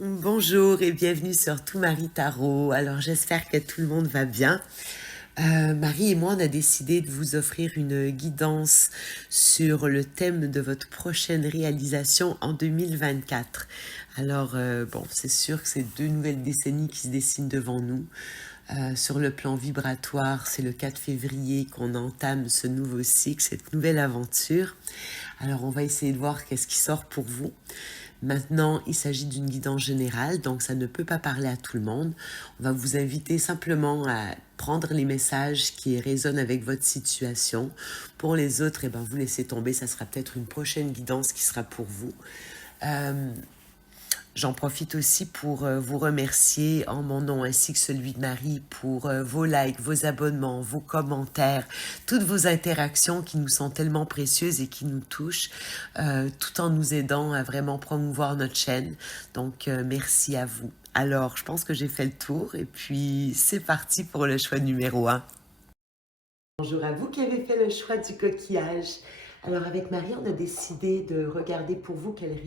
Bonjour et bienvenue sur Tout Marie Tarot. Alors j'espère que tout le monde va bien. Marie et moi, on a décidé de vous offrir une guidance sur le thème de votre prochaine réalisation en 2024. Alors bon, c'est sûr que c'est 2 nouvelles décennies qui se dessinent devant nous. Sur le plan vibratoire, c'est le 4 février qu'on entame ce nouveau cycle, cette nouvelle aventure. Alors on va essayer de voir qu'est-ce qui sort pour vous. Maintenant, il s'agit d'une guidance générale, donc ça ne peut pas parler à tout le monde. On va vous inviter simplement à prendre les messages qui résonnent avec votre situation. Pour les autres, eh ben, vous laissez tomber, ça sera peut-être une prochaine guidance qui sera pour vous. J'en profite aussi pour vous remercier en mon nom ainsi que celui de Marie pour vos likes, vos abonnements, vos commentaires, toutes vos interactions qui nous sont tellement précieuses et qui nous touchent, tout en nous aidant à vraiment promouvoir notre chaîne. Donc, merci à vous. Alors, je pense que j'ai fait le tour et puis c'est parti pour le choix numéro 1. Bonjour à vous qui avez fait le choix du coquillage. Alors, avec Marie, on a décidé de regarder pour vous quelle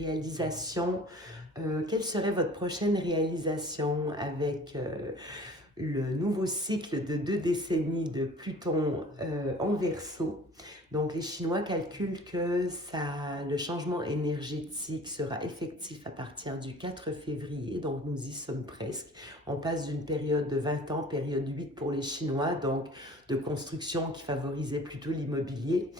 serait votre prochaine réalisation avec le nouveau cycle de 2 décennies de Pluton en Verseau. Donc, les Chinois calculent que le changement énergétique sera effectif à partir du 4 février, donc nous y sommes presque. On passe d'une période de 20 ans, période 8 pour les Chinois, donc de construction qui favorisait plutôt l'immobilier.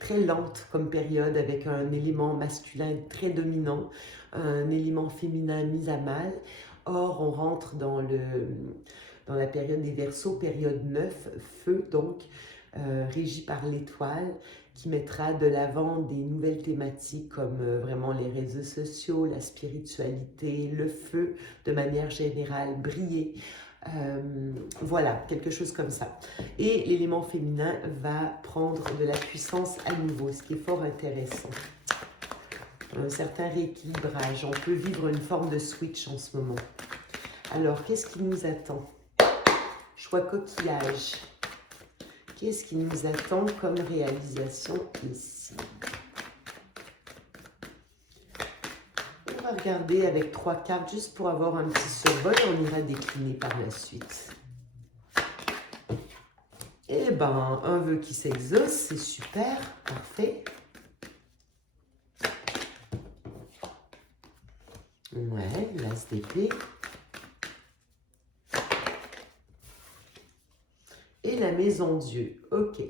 Très lente comme période avec un élément masculin très dominant, un élément féminin mis à mal. Or, on rentre dans la période des Verseaux, période 9, feu donc, régie par l'étoile, qui mettra de l'avant des nouvelles thématiques comme vraiment les réseaux sociaux, la spiritualité, le feu de manière générale, briller. Voilà, quelque chose comme ça. Et l'élément féminin va prendre de la puissance à nouveau, ce qui est fort intéressant. Un certain rééquilibrage. On peut vivre une forme de switch en ce moment. Alors, qu'est-ce qui nous attend? Choix coquillage. Qu'est-ce qui nous attend comme réalisation ici? On va regarder avec 3 cartes juste pour avoir un petit survol. On ira décliner par la suite. Eh ben, un vœu qui s'exauce, c'est super, parfait. Ouais, l'as d'épée. Et la maison Dieu. Ok.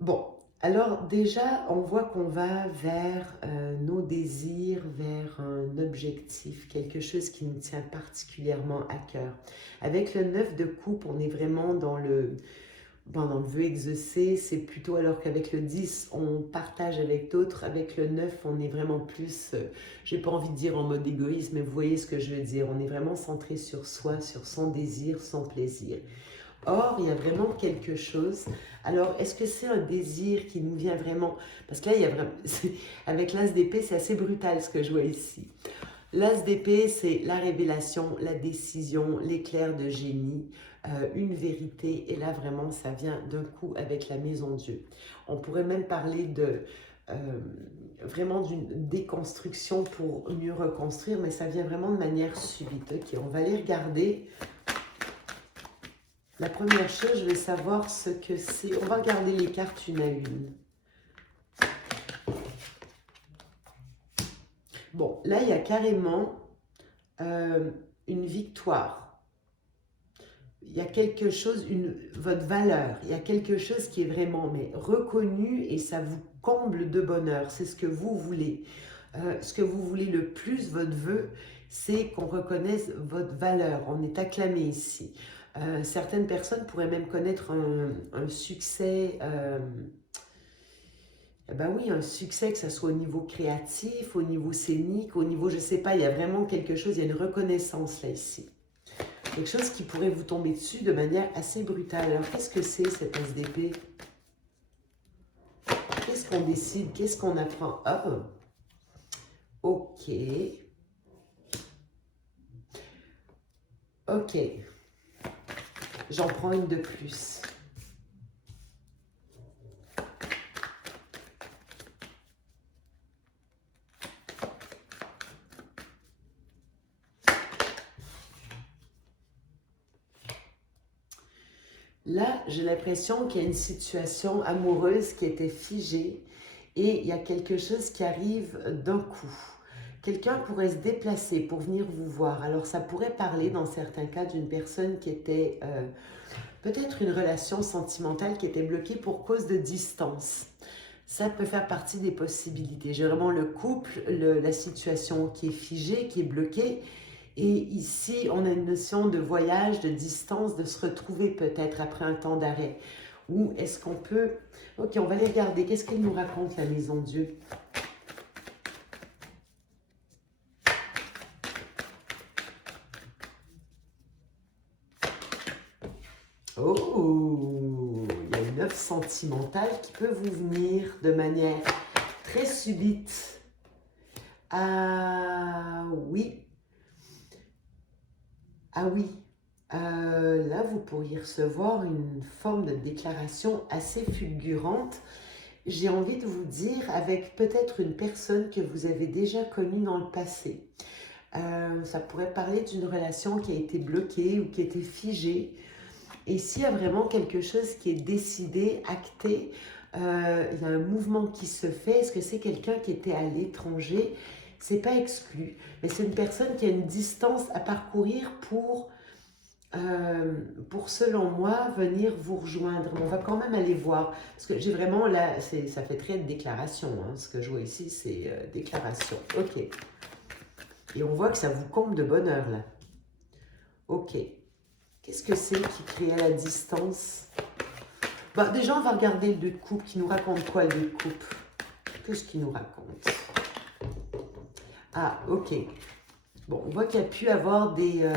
Bon, alors déjà, on voit qu'on va vers nos désirs, vers un objectif, quelque chose qui nous tient particulièrement à cœur. Avec le 9 de coupe, on est vraiment dans le vœu exaucé, c'est plutôt alors qu'avec le 10, on partage avec d'autres. Avec le 9, on est vraiment plus, j'ai pas envie de dire en mode égoïsme, mais vous voyez ce que je veux dire. On est vraiment centré sur soi, sur son désir, son plaisir. Or, il y a vraiment quelque chose. Alors, est-ce que c'est un désir qui nous vient vraiment? Parce que là, il y a vraiment... Avec l'as d'épée, c'est assez brutal ce que je vois ici. L'as d'épée, c'est la révélation, la décision, l'éclair de génie, une vérité. Et là, vraiment, ça vient d'un coup avec la maison Dieu. On pourrait même parler de vraiment d'une déconstruction pour mieux reconstruire, mais ça vient vraiment de manière subite. Ok, on va aller regarder. La première chose, je vais savoir ce que c'est. On va regarder les cartes une à une. Bon, là, il y a carrément une victoire. Il y a quelque chose, votre valeur. Il y a quelque chose qui est vraiment reconnu et ça vous comble de bonheur. C'est ce que vous voulez. Ce que vous voulez le plus, votre vœu, c'est qu'on reconnaisse votre valeur. On est acclamé ici. Certaines personnes pourraient même connaître un succès, ben oui, un succès, que ce soit au niveau créatif, au niveau scénique, au niveau, je ne sais pas, il y a vraiment quelque chose, il y a une reconnaissance là ici. Quelque chose qui pourrait vous tomber dessus de manière assez brutale. Alors, qu'est-ce que c'est cette as d'épée? Qu'est-ce qu'on décide? Qu'est-ce qu'on apprend? Ah, ok. Ok. J'en prends une de plus. Là, j'ai l'impression qu'il y a une situation amoureuse qui était figée et il y a quelque chose qui arrive d'un coup. Quelqu'un pourrait se déplacer pour venir vous voir. Alors, ça pourrait parler dans certains cas d'une personne qui était peut-être une relation sentimentale qui était bloquée pour cause de distance. Ça peut faire partie des possibilités. J'ai vraiment le couple, la situation qui est figée, qui est bloquée. Et ici, on a une notion de voyage, de distance, de se retrouver peut-être après un temps d'arrêt. Ou est-ce qu'on peut... Ok, on va les regarder. Qu'est-ce qu'elle nous raconte, la Maison Dieu? Oh, il y a une œuvre sentimentale qui peut vous venir de manière très subite. Ah oui, ah oui. Là, vous pourriez recevoir une forme de déclaration assez fulgurante. J'ai envie de vous dire, avec peut-être une personne que vous avez déjà connue dans le passé. Ça pourrait parler d'une relation qui a été bloquée ou qui a été figée. Et s'il y a vraiment quelque chose qui est décidé, acté, il y a un mouvement qui se fait. Est-ce que c'est quelqu'un qui était à l'étranger? C'est pas exclu, mais c'est une personne qui a une distance à parcourir pour selon moi, venir vous rejoindre. Mais on va quand même aller voir, parce que j'ai vraiment, là, ça fait très déclaration, hein. Ce que je vois ici, c'est déclaration. Ok. Et on voit que ça vous comble de bonheur, là. Ok. Qu'est-ce que c'est qui crée la distance? Bah, déjà, on va regarder le 2 de coupe. Qui nous raconte quoi, le 2 de coupe? Qu'est-ce qu'il nous raconte? Ah, ok. Bon, on voit qu'il y a pu avoir des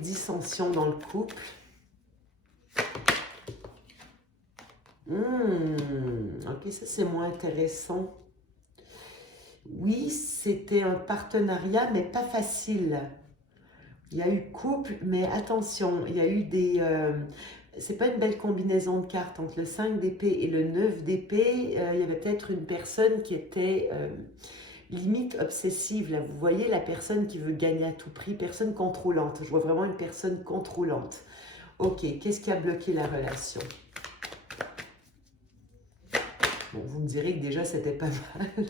dissensions dans le couple. Ok, ça c'est moins intéressant. Oui, c'était un partenariat, mais pas facile. Il y a eu couple, mais attention, il y a eu des... c'est pas une belle combinaison de cartes. Entre le 5 d'épée et le 9 d'épée, il y avait peut-être une personne qui était limite obsessive. Là, vous voyez la personne qui veut gagner à tout prix, personne contrôlante. Je vois vraiment une personne contrôlante. Ok, qu'est-ce qui a bloqué la relation? Bon, vous me direz que déjà, c'était pas mal.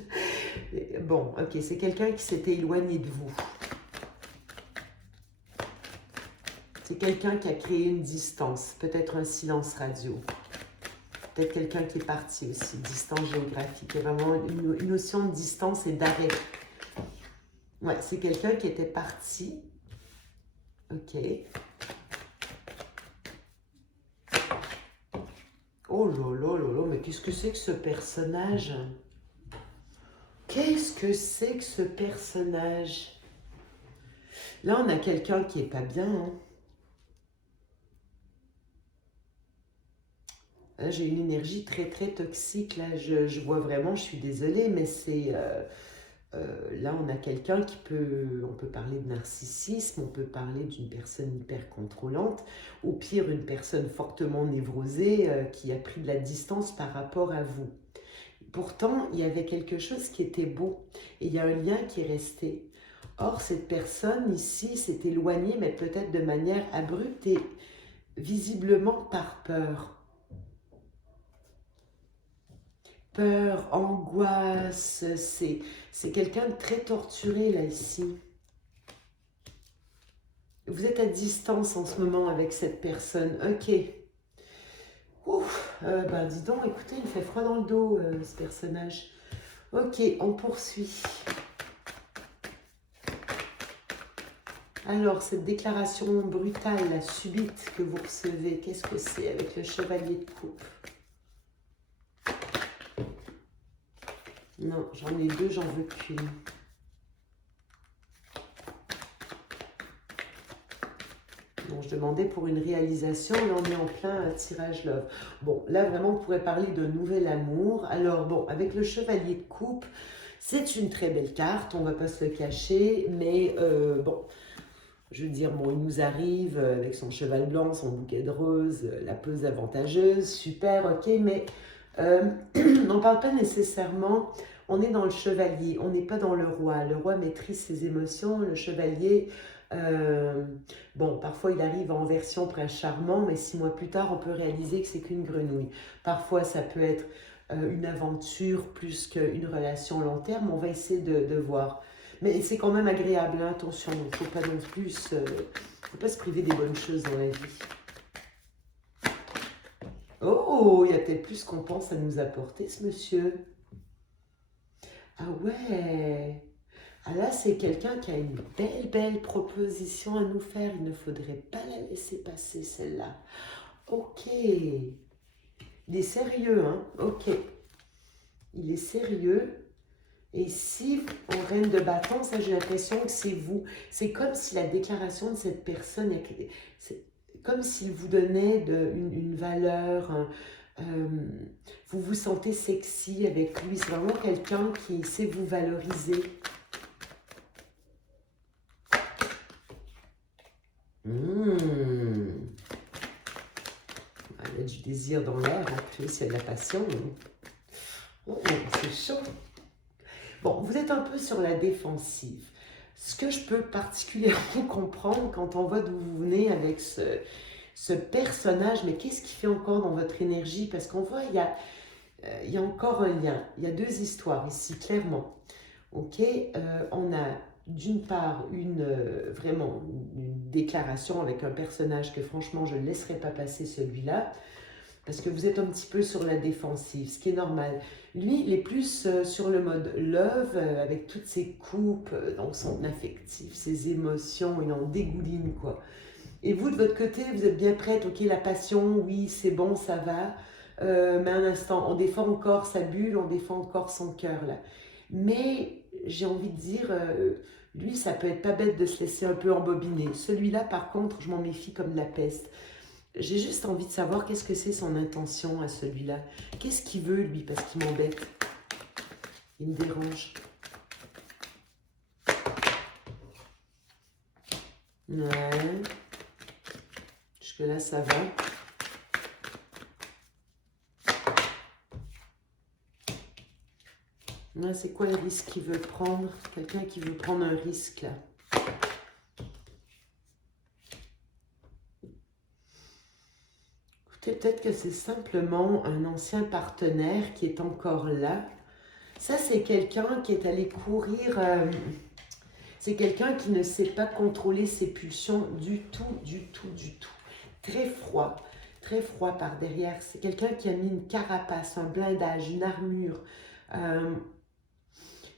Bon, ok, c'est quelqu'un qui s'était éloigné de vous. C'est quelqu'un qui a créé une distance, peut-être un silence radio. Peut-être quelqu'un qui est parti aussi, distance géographique. Il y a vraiment une notion de distance et d'arrêt. Ouais, c'est quelqu'un qui était parti. Ok. Oh là là là là, mais qu'est-ce que c'est que ce personnage? Qu'est-ce que c'est que ce personnage? Là, on a quelqu'un qui est pas bien, hein. Là, j'ai une énergie très très toxique. Là, je vois vraiment, je suis désolée, mais c'est... là, on a quelqu'un qui peut... On peut parler de narcissisme, on peut parler d'une personne hyper contrôlante, au pire, une personne fortement névrosée qui a pris de la distance par rapport à vous. Pourtant, il y avait quelque chose qui était beau et il y a un lien qui est resté. Or, cette personne ici s'est éloignée, mais peut-être de manière abrupte et visiblement par peur. Peur, angoisse, c'est quelqu'un de très torturé là ici. Vous êtes à distance en ce moment avec cette personne, ok. Ouf, ben dis donc, écoutez, il me fait froid dans le dos ce personnage. Ok, on poursuit. Alors, cette déclaration brutale, subite que vous recevez, qu'est-ce que c'est avec le chevalier de coupe? Non, j'en ai deux, j'en veux qu'une. Bon, je demandais pour une réalisation, là on est en plein tirage love. Bon, là vraiment on pourrait parler de nouvel amour. Alors bon, avec le chevalier de coupe, c'est une très belle carte, on ne va pas se le cacher, mais bon, je veux dire, bon, il nous arrive avec son cheval blanc, son bouquet de roses, la pose avantageuse, super, ok, mais on n'en parle pas nécessairement. On est dans le chevalier, on n'est pas dans le roi. Le roi maîtrise ses émotions, le chevalier Euh, bon, parfois il arrive en version prince charmant, mais 6 mois plus tard, on peut réaliser que c'est qu'une grenouille. Parfois, ça peut être une aventure plus qu'une relation long terme. On va essayer de voir. Mais c'est quand même agréable, hein, attention, il ne faut pas non plus faut pas se priver des bonnes choses dans la vie. Oh, il y a peut-être plus qu'on pense à nous apporter, ce monsieur. Ah ouais. Ah là, c'est quelqu'un qui a une belle, belle proposition à nous faire. Il ne faudrait pas la laisser passer, celle-là. Ok. Il est sérieux, hein? Ok. Il est sérieux. Et si en reine de bâton, ça j'ai l'impression que c'est vous. C'est comme si la déclaration de cette personne, c'est comme s'il vous donnait une valeur, vous vous sentez sexy avec lui. C'est vraiment quelqu'un qui sait vous valoriser. Mmh. Il y a du désir dans l'air, en plus, il y a de la passion. Oh, c'est chaud. Bon, vous êtes un peu sur la défensive. Ce que je peux particulièrement comprendre quand on voit d'où vous venez avec ce personnage, mais qu'est-ce qui fait encore dans votre énergie? Parce qu'on voit, il y a encore un lien. Il y a deux histoires ici, clairement. Ok, on a d'une part vraiment une déclaration avec un personnage que franchement je ne laisserai pas passer celui-là. Parce que vous êtes un petit peu sur la défensive, ce qui est normal. Lui, il est plus sur le mode love, avec toutes ses coupes, donc son affectif, ses émotions, il en dégouline, quoi. Et vous, de votre côté, vous êtes bien prête, ok, la passion, oui, c'est bon, ça va. Mais un instant, on défend encore sa bulle, on défend encore son cœur, là. Mais, j'ai envie de dire, lui, ça peut être pas bête de se laisser un peu embobiner. Celui-là, par contre, je m'en méfie comme de la peste. J'ai juste envie de savoir qu'est-ce que c'est son intention à celui-là. Qu'est-ce qu'il veut, lui, parce qu'il m'embête. Il me dérange. Ouais. Jusque-là, ça va. Ouais, c'est quoi le risque qu'il veut prendre? Quelqu'un qui veut prendre un risque, là. Peut-être que c'est simplement un ancien partenaire qui est encore là. Ça, c'est quelqu'un qui est allé courir. C'est quelqu'un qui ne sait pas contrôler ses pulsions du tout, du tout, du tout. Très froid par derrière. C'est quelqu'un qui a mis une carapace, un blindage, une armure.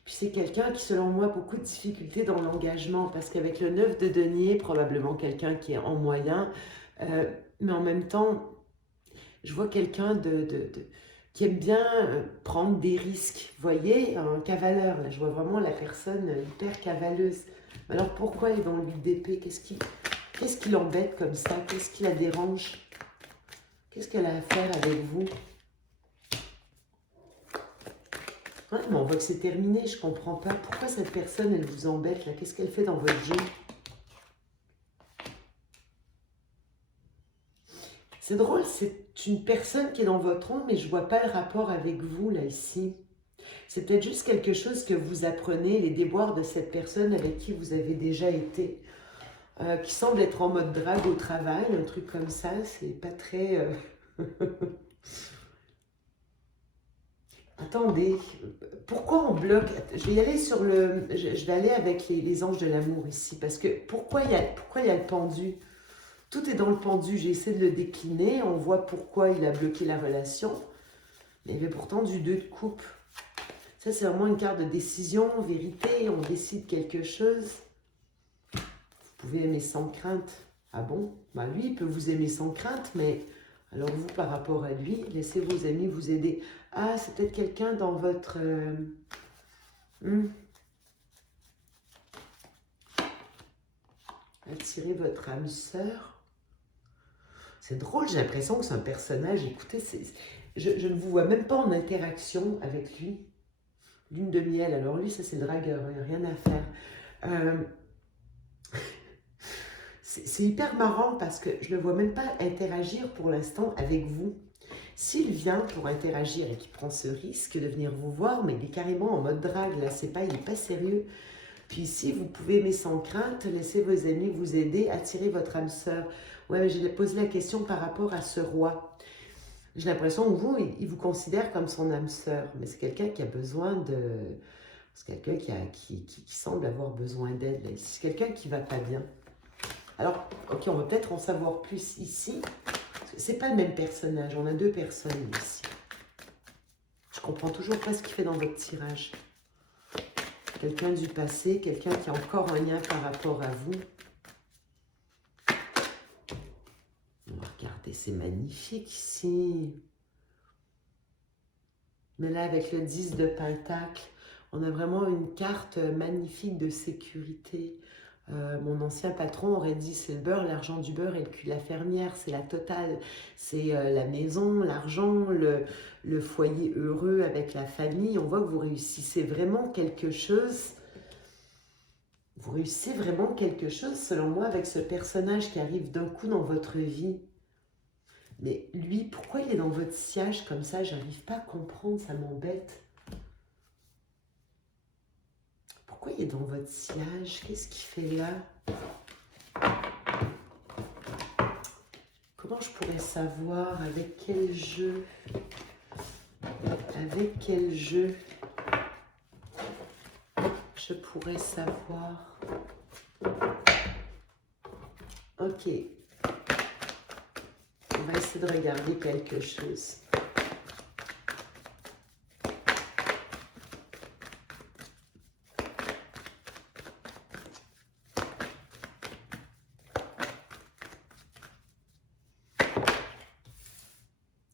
Puis c'est quelqu'un qui, selon moi, a beaucoup de difficultés dans l'engagement parce qu'avec le 9 de denier, probablement quelqu'un qui est en moyen, mais en même temps, je vois quelqu'un qui aime bien prendre des risques. Vous voyez, un cavaleur, là, je vois vraiment la personne hyper cavaleuse. Alors pourquoi elle est dans l'huile d'épée? Qu'est-ce qui l'embête comme ça? Qu'est-ce qui la dérange? Qu'est-ce qu'elle a à faire avec vous? Ouais, mais on voit que c'est terminé, je comprends pas. Pourquoi cette personne, elle vous embête là? Qu'est-ce qu'elle fait dans votre jeu? C'est drôle, c'est une personne qui est dans votre ombre, mais je ne vois pas le rapport avec vous, là, ici. C'est peut-être juste quelque chose que vous apprenez, les déboires de cette personne avec qui vous avez déjà été, qui semble être en mode drague au travail, un truc comme ça, c'est pas très... Attendez, pourquoi on bloque? Je vais y aller sur le... Je vais aller avec les anges de l'amour ici, parce que pourquoi il y a le pendu? Tout est dans le pendu, j'ai essayé de le décliner, on voit pourquoi il a bloqué la relation. Mais il y avait pourtant du 2 de coupe. Ça, c'est vraiment une carte de décision, vérité, on décide quelque chose. Vous pouvez aimer sans crainte. Ah bon? Bah lui, il peut vous aimer sans crainte, mais alors vous, par rapport à lui, laissez vos amis vous aider. Ah, c'est peut-être quelqu'un dans votre... Attirez votre âme sœur. C'est drôle, j'ai l'impression que c'est un personnage. Écoutez, je ne vous vois même pas en interaction avec lui. Lune de miel. Alors lui, ça c'est le dragueur, il n'y a rien à faire. C'est hyper marrant parce que je ne le vois même pas interagir pour l'instant avec vous. S'il vient pour interagir et qu'il prend ce risque de venir vous voir, mais il est carrément en mode drague, là, c'est pas, il n'est pas sérieux. Puis ici, vous pouvez aimer sans crainte, laisser vos amis vous aider, attirer votre âme sœur. Ouais, mais j'ai posé la question par rapport à ce roi. J'ai l'impression que vous, il vous considère comme son âme sœur, mais c'est quelqu'un qui a besoin de... C'est quelqu'un qui semble avoir besoin d'aide. C'est quelqu'un qui va pas bien. Alors, ok, on va peut-être en savoir plus ici. C'est pas le même personnage, on a deux personnes ici. Je comprends toujours pas ce qu'il fait dans votre tirage. Quelqu'un du passé, quelqu'un qui a encore un lien par rapport à vous. On va regarder, c'est magnifique ici. Mais là, avec le 10 de Pentacle, on a vraiment une carte magnifique de sécurité. Mon ancien patron aurait dit, c'est le beurre, l'argent du beurre et le cul de la fermière, c'est la totale. C'est la maison, l'argent, le foyer heureux avec la famille. On voit que vous réussissez vraiment quelque chose. Vous réussissez vraiment quelque chose, selon moi, avec ce personnage qui arrive d'un coup dans votre vie. Mais lui, pourquoi il est dans votre sillage comme ça? J'arrive pas à comprendre, ça m'embête. Pourquoi il est dans votre sillage? Qu'est-ce qu'il fait là? Comment je pourrais savoir? Avec quel jeu? Avec quel jeu je pourrais savoir? Ok. On va essayer de regarder quelque chose.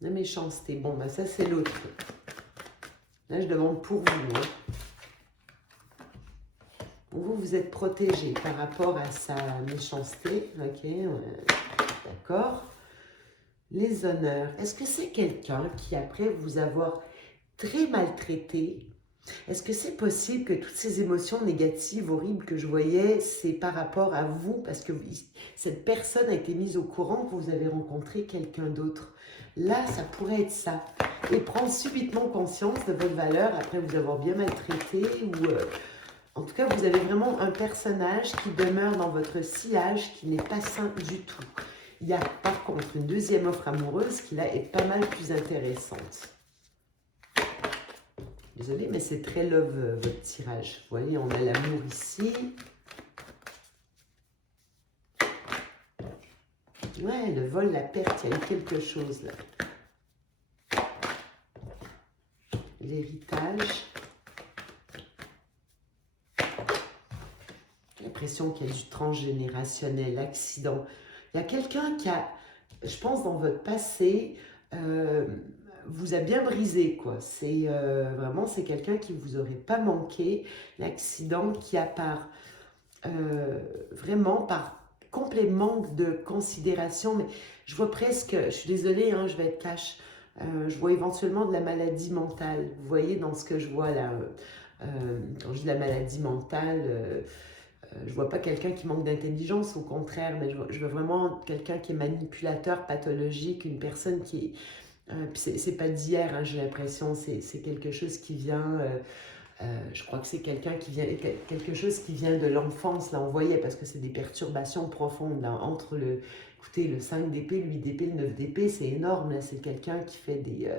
La méchanceté. Bon, ben ça, c'est l'autre. Là, je demande pour vous. Vous, vous êtes protégé par rapport à sa méchanceté. Ok, d'accord. Les honneurs. Est-ce que c'est quelqu'un qui, après vous avoir très maltraité, est-ce que c'est possible que toutes ces émotions négatives, horribles que je voyais, c'est par rapport à vous, parce que cette personne a été mise au courant que vous avez rencontré quelqu'un d'autre? Là, ça pourrait être ça. Et prendre subitement conscience de votre valeur après vous avoir bien maltraité, ou en tout cas, vous avez vraiment un personnage qui demeure dans votre sillage qui n'est pas sain du tout. Il y a par contre une deuxième offre amoureuse qui là est pas mal plus intéressante. Désolée, mais c'est très love votre tirage. Vous voyez, on a l'amour ici. Ouais, le vol, la perte, il y a eu quelque chose là. L'héritage. J'ai l'impression qu'il y a du transgénérationnel, l'accident. Il y a quelqu'un qui a, je pense, dans votre passé, vous a bien brisé, quoi. C'est vraiment, c'est quelqu'un qui vous aurait pas manqué. L'accident qui a vraiment par complet manque de considération, mais je vois presque, je suis désolée, hein, je vais être cash, je vois éventuellement de la maladie mentale. Vous voyez dans ce que je vois là, quand je dis la maladie mentale, je vois pas quelqu'un qui manque d'intelligence, au contraire, mais je vois vraiment quelqu'un qui est manipulateur, pathologique, une personne qui est... c'est pas d'hier, hein, j'ai l'impression, c'est quelque chose qui vient... je crois que c'est quelqu'un qui vient... Quelque chose qui vient de l'enfance, là, on voyait, parce que c'est des perturbations profondes, là, entre le... Écoutez, le 5 d'épée, le 8 d'épée, le 9 d'épée, c'est énorme, là, c'est quelqu'un qui fait des...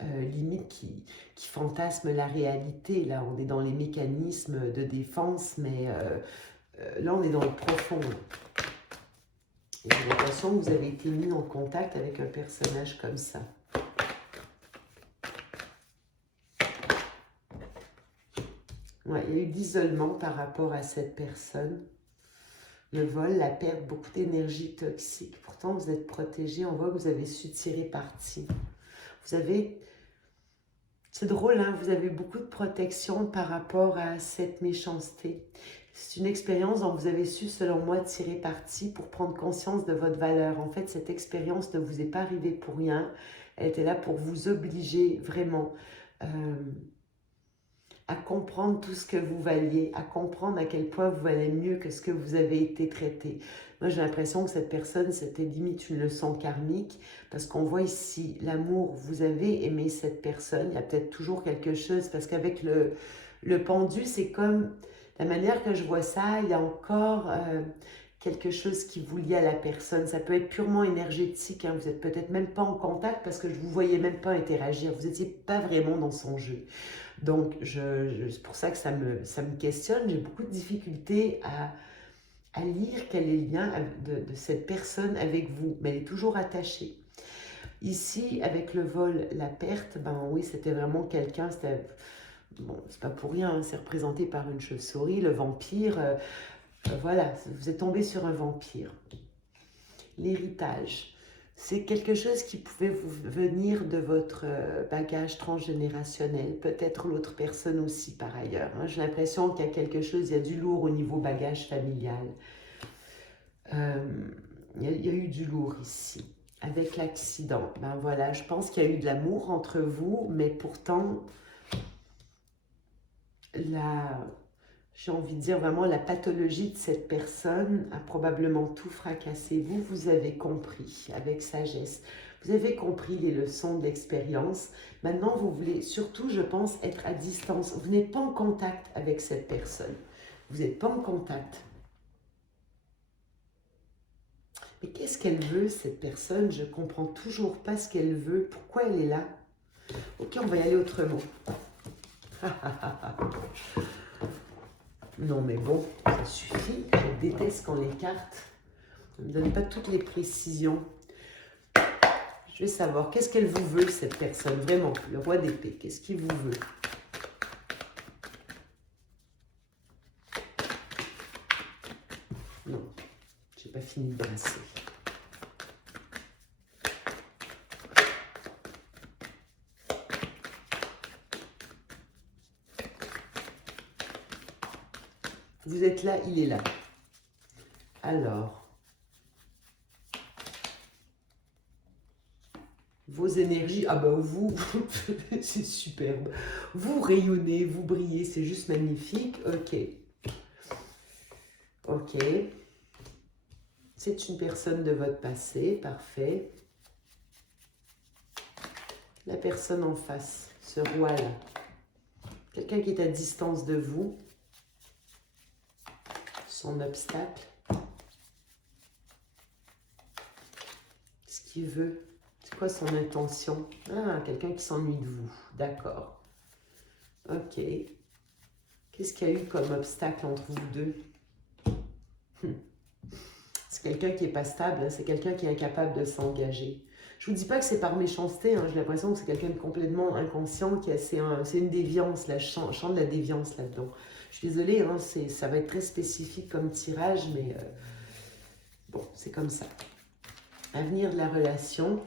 limite qui fantasme la réalité. Là, on est dans les mécanismes de défense, mais là, on est dans le profond. Et j'ai l'impression que vous avez été mis en contact avec un personnage comme ça. Ouais, il y a eu d'isolement par rapport à cette personne. Le vol, la perte, beaucoup d'énergie toxique. Pourtant, vous êtes protégé. On voit que vous avez su tirer parti. Vous avez... C'est drôle, hein? Vous avez beaucoup de protection par rapport à cette méchanceté. C'est une expérience dont vous avez su, selon moi, tirer parti pour prendre conscience de votre valeur. En fait, cette expérience ne vous est pas arrivée pour rien. Elle était là pour vous obliger vraiment à comprendre tout ce que vous valiez, à comprendre à quel point vous valez mieux que ce que vous avez été traité. Moi, j'ai l'impression que cette personne, c'était limite une leçon karmique, parce qu'on voit ici l'amour, vous avez aimé cette personne, il y a peut-être toujours quelque chose, parce qu'avec le pendu, c'est comme la manière que je vois ça, il y a encore quelque chose qui vous lie à la personne. Ça peut être purement énergétique, hein. Vous n'êtes peut-être même pas en contact parce que je ne vous voyais même pas interagir. Vous n'étiez pas vraiment dans son jeu. Donc, c'est pour ça que ça me questionne. J'ai beaucoup de difficultés à lire quel est le lien de cette personne avec vous. Mais elle est toujours attachée. Ici, avec le vol, la perte, ben oui, c'était vraiment quelqu'un, bon, c'est pas pour rien, hein, c'est représenté par une chauve-souris, le vampire, voilà, vous êtes tombé sur un vampire. L'héritage, c'est quelque chose qui pouvait vous venir de votre bagage transgénérationnel, peut-être l'autre personne aussi par ailleurs, hein. J'ai l'impression qu'il y a quelque chose, il y a du lourd au niveau bagage familial. Il y a eu du lourd ici. Avec l'accident, ben voilà, je pense qu'il y a eu de l'amour entre vous, mais pourtant, j'ai envie de dire vraiment la pathologie de cette personne a probablement tout fracassé. Vous avez compris avec sagesse. Vous avez compris les leçons de l'expérience. Maintenant, vous voulez surtout, je pense, être à distance. Vous n'êtes pas en contact avec cette personne. Vous n'êtes pas en contact. Mais qu'est-ce qu'elle veut, cette personne? Je ne comprends toujours pas ce qu'elle veut. Pourquoi elle est là? Ok, on va y aller autrement. Non, mais bon, ça suffit. Je déteste quand les cartes ne me donnent pas toutes les précisions. Je vais savoir, qu'est-ce qu'elle vous veut, cette personne? Vraiment, le roi d'épée, qu'est-ce qu'il vous veut? Non, j'ai pas fini de brasser. Vous êtes là, il est là. Alors, vos énergies, ah ben vous, c'est superbe. Vous rayonnez, vous brillez, c'est juste magnifique. Ok. Ok. C'est une personne de votre passé, parfait. La personne en face, ce roi-là. Quelqu'un qui est à distance de vous. Son obstacle. Ce qu'il veut. C'est quoi son intention? Ah, quelqu'un qui s'ennuie de vous. D'accord. Ok. Qu'est-ce qu'il y a eu comme obstacle entre vous deux? C'est quelqu'un qui n'est pas stable, hein. C'est quelqu'un qui est incapable de s'engager. Je ne vous dis pas que c'est par méchanceté, hein. J'ai l'impression que c'est quelqu'un de complètement inconscient, c'est une déviance, là, je sens de la déviance là-dedans. Je suis désolée, hein, ça va être très spécifique comme tirage, mais bon, c'est comme ça. Avenir de la relation,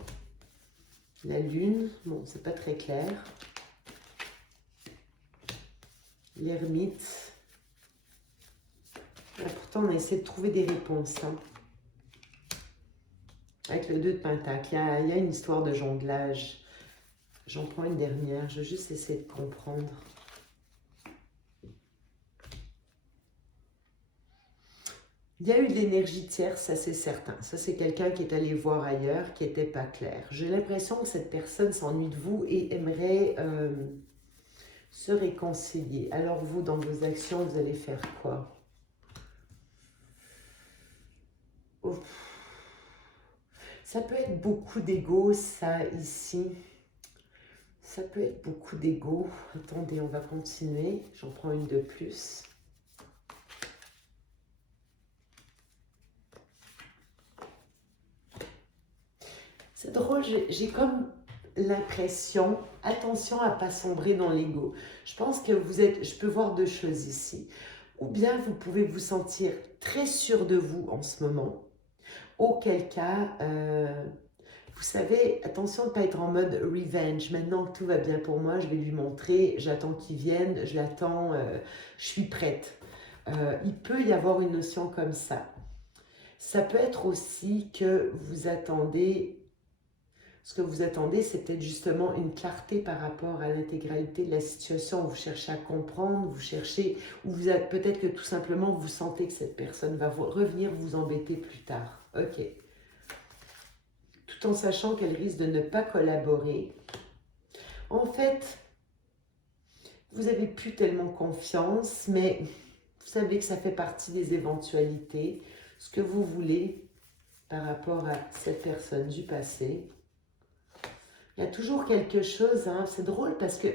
la lune, bon, c'est pas très clair. L'ermite. Pourtant, on a essayé de trouver des réponses, hein. Avec le 2 de Pentacle, il y a une histoire de jonglage. J'en prends une dernière, je vais juste essayer de comprendre. Il y a eu de l'énergie tierce, ça c'est certain. Ça c'est quelqu'un qui est allé voir ailleurs, qui n'était pas clair. J'ai l'impression que cette personne s'ennuie de vous et aimerait se réconcilier. Alors vous, dans vos actions, vous allez faire quoi? Ouf. Ça peut être beaucoup d'ego, ça, ici. Ça peut être beaucoup d'ego. Attendez, on va continuer. J'en prends une de plus. C'est drôle, j'ai comme l'impression, attention à ne pas sombrer dans l'ego. Je pense que je peux voir deux choses ici. Ou bien vous pouvez vous sentir très sûr de vous en ce moment. Auquel cas, vous savez, attention de ne pas être en mode revenge. Maintenant que tout va bien pour moi, je vais lui montrer, j'attends qu'il vienne, je l'attends, je suis prête. Il peut y avoir une notion comme ça. Ça peut être aussi que vous attendez, ce que vous attendez, c'est peut-être justement une clarté par rapport à l'intégralité de la situation. Vous cherchez à comprendre, vous cherchez, ou peut-être que tout simplement vous sentez que cette personne va revenir vous embêter plus tard. Ok. Tout en sachant qu'elle risque de ne pas collaborer. En fait, vous n'avez plus tellement confiance, mais Vous savez que ça fait partie des éventualités. Ce que vous voulez par rapport à cette personne du passé. Il y a toujours quelque chose, hein, c'est drôle parce que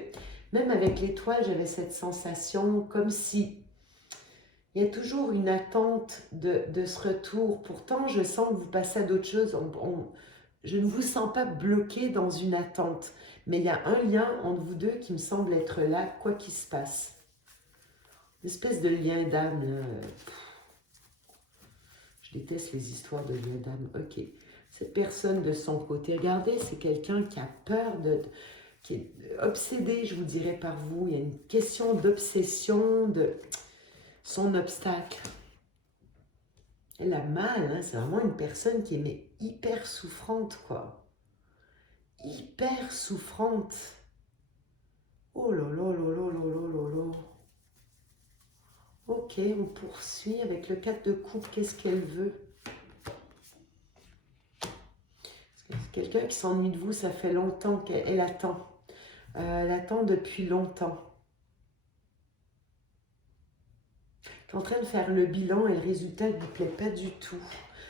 même avec l'étoile, j'avais cette sensation comme si il y a toujours une attente de ce retour. Pourtant, je sens que vous passez à d'autres choses. Je ne vous sens pas bloqué dans une attente. Mais il y a un lien entre vous deux qui me semble être là, quoi qu'il se passe. Une espèce de lien d'âme. Je déteste les histoires de lien d'âme. Ok. Cette personne de son côté, regardez, c'est quelqu'un qui a peur qui est obsédé, je vous dirais, par vous. Il y a une question d'obsession, de son obstacle. Elle a mal, hein? C'est vraiment une personne qui est mais, hyper souffrante, quoi. Hyper souffrante. Oh là là là là là là là là. Ok, on poursuit avec le 4 de coupe. Qu'est-ce qu'elle veut? C'est quelqu'un qui s'ennuie de vous, ça fait longtemps qu'elle attend. Elle attend depuis longtemps. Elle est en train de faire le bilan et le résultat ne lui plaît pas du tout.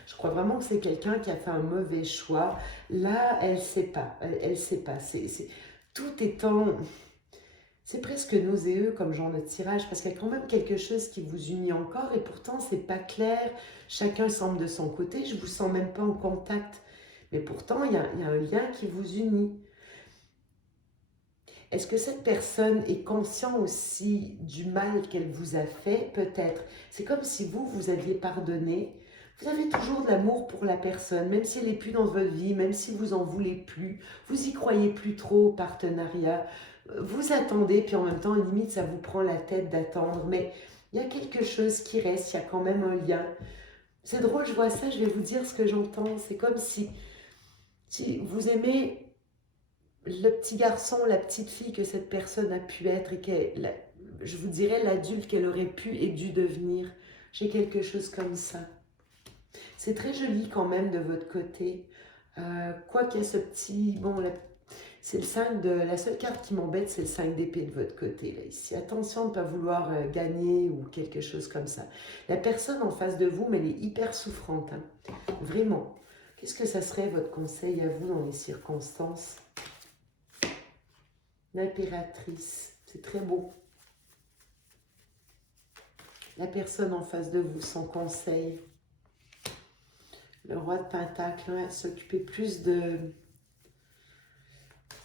Je crois vraiment que c'est quelqu'un qui a fait un mauvais choix. Là, elle ne sait pas. Elle sait pas. Tout étant... C'est presque nauséeux comme genre de tirage parce qu'il y a quand même quelque chose qui vous unit encore et pourtant c'est pas clair. Chacun semble de son côté. Je ne vous sens même pas en contact. Mais pourtant, il y a un lien qui vous unit. Est-ce que cette personne est consciente aussi du mal qu'elle vous a fait? Peut-être. C'est comme si vous aviez pardonné. Vous avez toujours de l'amour pour la personne, même si elle n'est plus dans votre vie, même si vous en voulez plus, vous y croyez plus trop au partenariat. Vous attendez, puis en même temps, limite, ça vous prend la tête d'attendre. Mais il y a quelque chose qui reste, il y a quand même un lien. C'est drôle, je vois ça, je vais vous dire ce que j'entends. C'est comme si vous aimez le petit garçon, la petite fille que cette personne a pu être et je vous dirais l'adulte qu'elle aurait pu et dû devenir. J'ai quelque chose comme ça. C'est très joli quand même de votre côté. Quoi qu'il y ait ce petit... Bon, c'est le 5 de... La seule carte qui m'embête, c'est le 5 d'épée de votre côté. Là, ici. Attention de ne pas vouloir gagner ou quelque chose comme ça. La personne en face de vous, mais elle est hyper souffrante. Hein. Vraiment. Qu'est-ce que ça serait votre conseil à vous dans les circonstances? L'impératrice, c'est très beau. La personne en face de vous, son conseil. Le roi de Pentacle, hein, s'occuper plus de...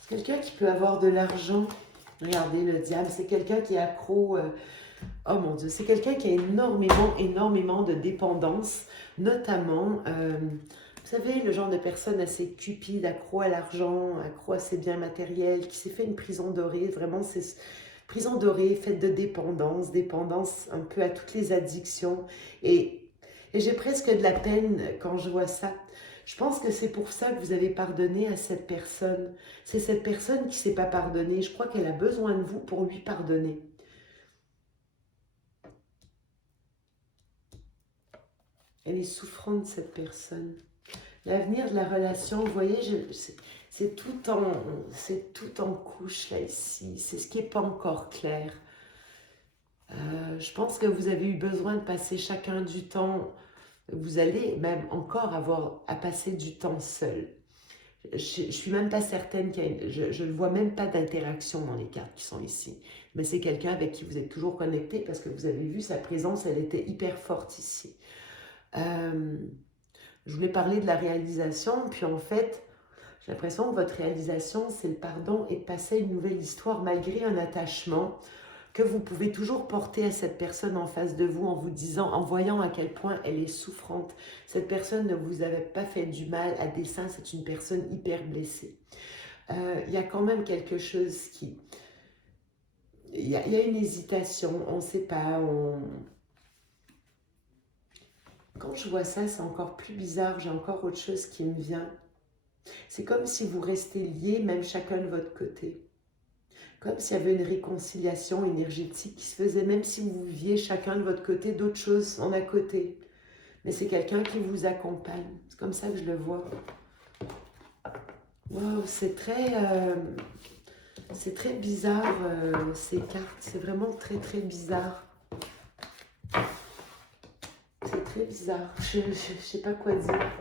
C'est quelqu'un qui peut avoir de l'argent. Regardez le diable, c'est quelqu'un qui est accro... Oh mon Dieu, c'est quelqu'un qui a énormément de dépendance, notamment... vous savez, le genre de personne assez cupide, accro à l'argent, accro à ses biens matériels, qui s'est fait une prison dorée. Vraiment, c'est prison dorée, faite de dépendance un peu à toutes les addictions. Et j'ai presque de la peine quand je vois ça. Je pense que c'est pour ça que vous avez pardonné à cette personne. C'est cette personne qui ne s'est pas pardonnée. Je crois qu'elle a besoin de vous pour lui pardonner. Elle est souffrante, cette personne. L'avenir de la relation, vous voyez, c'est tout en couche là, ici. C'est ce qui n'est pas encore clair. Je pense que vous avez eu besoin de passer chacun du temps. Vous allez même encore avoir à passer du temps seul. Je ne suis même pas certaine je ne vois même pas d'interaction dans les cartes qui sont ici. Mais c'est quelqu'un avec qui vous êtes toujours connecté parce que vous avez vu sa présence, elle était hyper forte ici. Je voulais parler de la réalisation, puis en fait, j'ai l'impression que votre réalisation, c'est le pardon et de passer à une nouvelle histoire malgré un attachement que vous pouvez toujours porter à cette personne en face de vous en vous disant, en voyant à quel point elle est souffrante. Cette personne ne vous avait pas fait du mal à dessein, c'est une personne hyper blessée. Il y a quand même quelque chose qui... Il y a une hésitation, on ne sait pas, Quand je vois ça, c'est encore plus bizarre, j'ai encore autre chose qui me vient. C'est comme si vous restez liés, même chacun de votre côté. Comme s'il y avait une réconciliation énergétique qui se faisait, même si vous viviez chacun de votre côté d'autres choses en à côté. Mais c'est quelqu'un qui vous accompagne. C'est comme ça que je le vois. Wow, c'est très bizarre ces cartes. C'est vraiment très bizarre. très bizarre. Je sais pas quoi dire.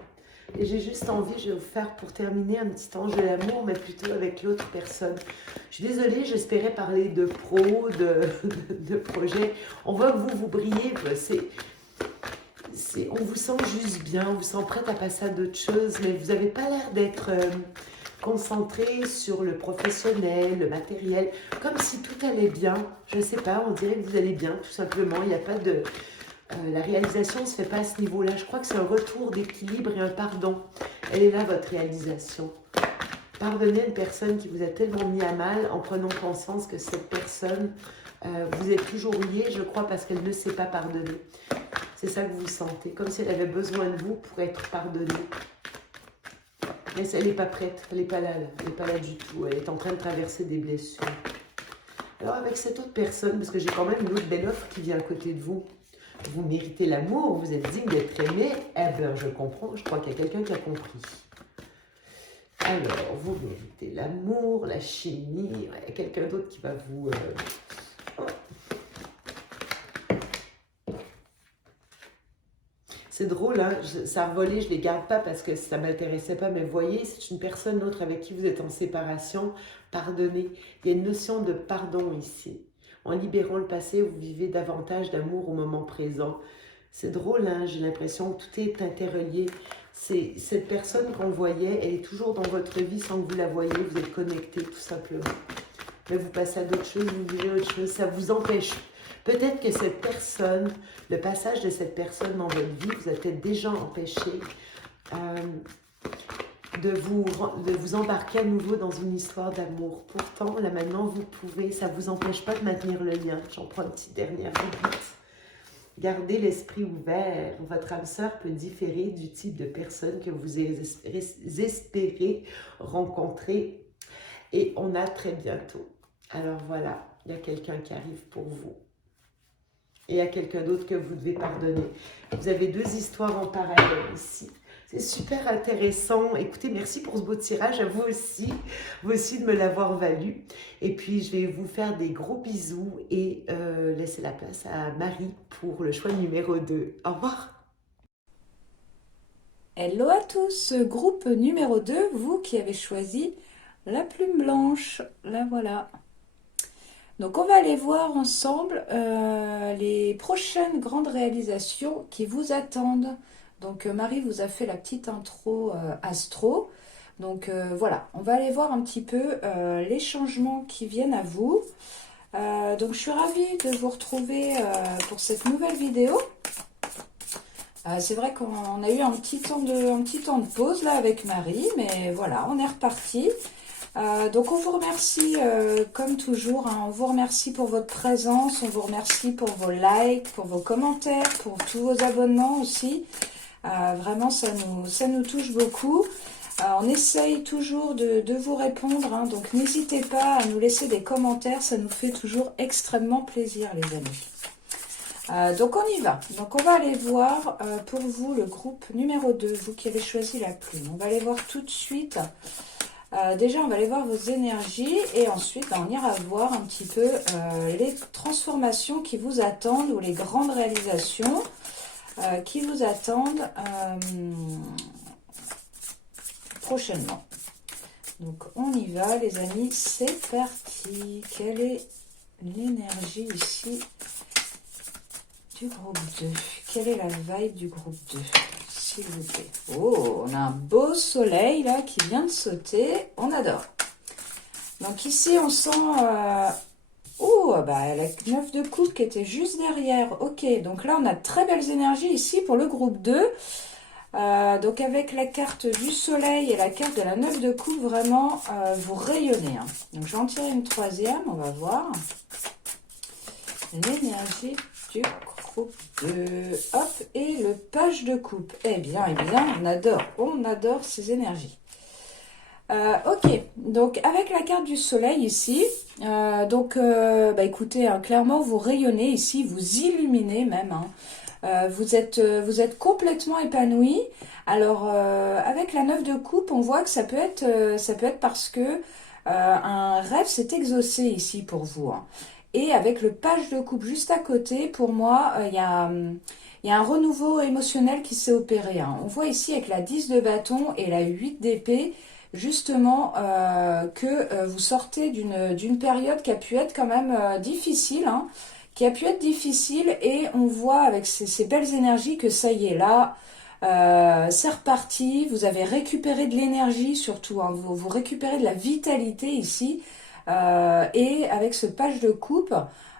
Et j'ai juste envie, je vais vous faire pour terminer un petit ange de l'amour, mais plutôt avec l'autre personne. Je suis désolée, j'espérais parler de pro, de projet. On voit que vous brillez. On vous sent juste bien, on vous sent prête à passer à d'autres choses, mais vous n'avez pas l'air d'être concentré sur le professionnel, le matériel, comme si tout allait bien. Je ne sais pas, on dirait que vous allez bien, tout simplement. Il n'y a pas de... la réalisation ne se fait pas à ce niveau-là. Je crois que c'est un retour d'équilibre et un pardon. Elle est là, votre réalisation. Pardonnez à une personne qui vous a tellement mis à mal en prenant conscience que cette personne, vous êtes toujours lié, je crois, parce qu'elle ne sait pas pardonner. C'est ça que vous sentez, comme si elle avait besoin de vous pour être pardonnée. Mais elle n'est pas prête, elle n'est pas là, elle n'est pas là du tout. Elle est en train de traverser des blessures. Alors avec cette autre personne, parce que j'ai quand même une autre belle offre qui vient à côté de vous. Vous méritez l'amour, vous êtes digne d'être aimé. Eh bien, je comprends, je crois qu'il y a quelqu'un qui a compris. Alors, vous méritez l'amour, la chimie. Il y a quelqu'un d'autre qui va vous... C'est drôle, hein? Ça a volé, je ne les garde pas parce que ça ne m'intéressait pas, mais voyez, c'est une personne autre avec qui vous êtes en séparation. Pardonnez. Il y a une notion de pardon ici. En libérant le passé, vous vivez davantage d'amour au moment présent. C'est drôle, hein? J'ai l'impression que tout est interrelié. C'est cette personne qu'on voyait, elle est toujours dans votre vie sans que vous la voyez, vous êtes connecté tout simplement. Mais vous passez à d'autres choses, vous vivez autre chose, ça vous empêche. Peut-être que cette personne, le passage de cette personne dans votre vie vous a peut-être déjà empêché de vous embarquer à nouveau dans une histoire d'amour. Pourtant, là maintenant, vous pouvez, ça ne vous empêche pas de maintenir le lien. J'en prends une petite dernière minute. Gardez l'esprit ouvert. Votre âme sœur peut différer du type de personne que vous espérez rencontrer. Et on a très bientôt. Alors voilà, il y a quelqu'un qui arrive pour vous. Et il y a quelqu'un d'autre que vous devez pardonner. Vous avez deux histoires en parallèle ici. C'est super intéressant. Écoutez, merci pour ce beau tirage. À vous aussi de me l'avoir valu. Et puis, je vais vous faire des gros bisous et laisser la place à Marie pour le choix numéro 2. Au revoir. Hello à tous, groupe numéro 2, vous qui avez choisi la plume blanche. La voilà. Donc on va aller voir ensemble les prochaines grandes réalisations qui vous attendent. Donc Marie vous a fait la petite intro astro. Donc voilà, on va aller voir un petit peu les changements qui viennent à vous. Donc je suis ravie de vous retrouver pour cette nouvelle vidéo. C'est vrai qu'on a eu un petit temps de pause là avec Marie, mais voilà, on est reparti. Donc on vous remercie comme toujours, hein, on vous remercie pour votre présence, on vous remercie pour vos likes, pour vos commentaires, pour tous vos abonnements aussi. Vraiment ça nous touche beaucoup. On essaye toujours de vous répondre, hein, donc n'hésitez pas à nous laisser des commentaires, ça nous fait toujours extrêmement plaisir les amis. Donc on y va, donc on va aller voir pour vous le groupe numéro 2, vous qui avez choisi la plume. On va aller voir tout de suite. Déjà, on va aller voir vos énergies et ensuite, on ira voir un petit peu les transformations qui vous attendent ou les grandes réalisations qui vous attendent prochainement. Donc, on y va, les amis, c'est parti. Quelle est l'énergie ici du groupe 2? Quelle est la vibe du groupe 2? S'il vous plaît. Oh, on a un beau soleil là qui vient de sauter. On adore. Donc ici, on sent... Oh, bah, la 9 de coupe qui était juste derrière. Ok, donc là, on a de très belles énergies ici pour le groupe 2. Donc avec la carte du soleil et la carte de la 9 de coupe, vraiment, vous rayonnez. Hein. Donc je vais en tirer une troisième, on va voir. L'énergie du groupe 2. Hop, et le page de coupe. Eh bien, on adore ces énergies. Ok, donc avec la carte du soleil ici, écoutez, hein, clairement vous rayonnez ici, vous illuminez même, hein. Vous êtes complètement épanoui. Alors avec la 9 de coupe, on voit que ça peut être parce que un rêve s'est exaucé ici pour vous, hein. Et avec le page de coupe juste à côté, pour moi, il il y a un renouveau émotionnel qui s'est opéré, hein. On voit ici avec la 10 de bâton et la 8 d'épée, justement, que vous sortez d'une période qui a pu être quand même difficile, hein, qui a pu être difficile, et on voit avec ces belles énergies que ça y est, là, c'est reparti, vous avez récupéré de l'énergie surtout, hein, vous récupérez de la vitalité ici, et avec ce page de coupe,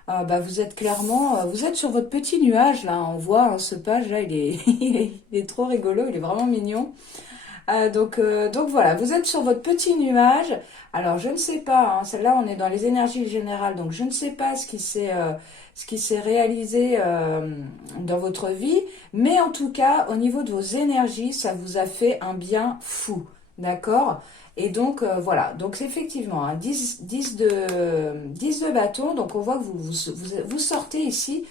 bah, vous êtes clairement, vous êtes sur votre petit nuage là, on voit, hein, ce page là, il est trop rigolo, il est vraiment mignon. Donc voilà, vous êtes sur votre petit nuage. Alors je ne sais pas, hein, celle-là on est dans les énergies générales, donc je ne sais pas ce qui s'est réalisé dans votre vie, mais en tout cas au niveau de vos énergies, ça vous a fait un bien fou, d'accord? Et donc voilà, donc c'est effectivement un 10 de bâton, donc on voit que vous sortez ici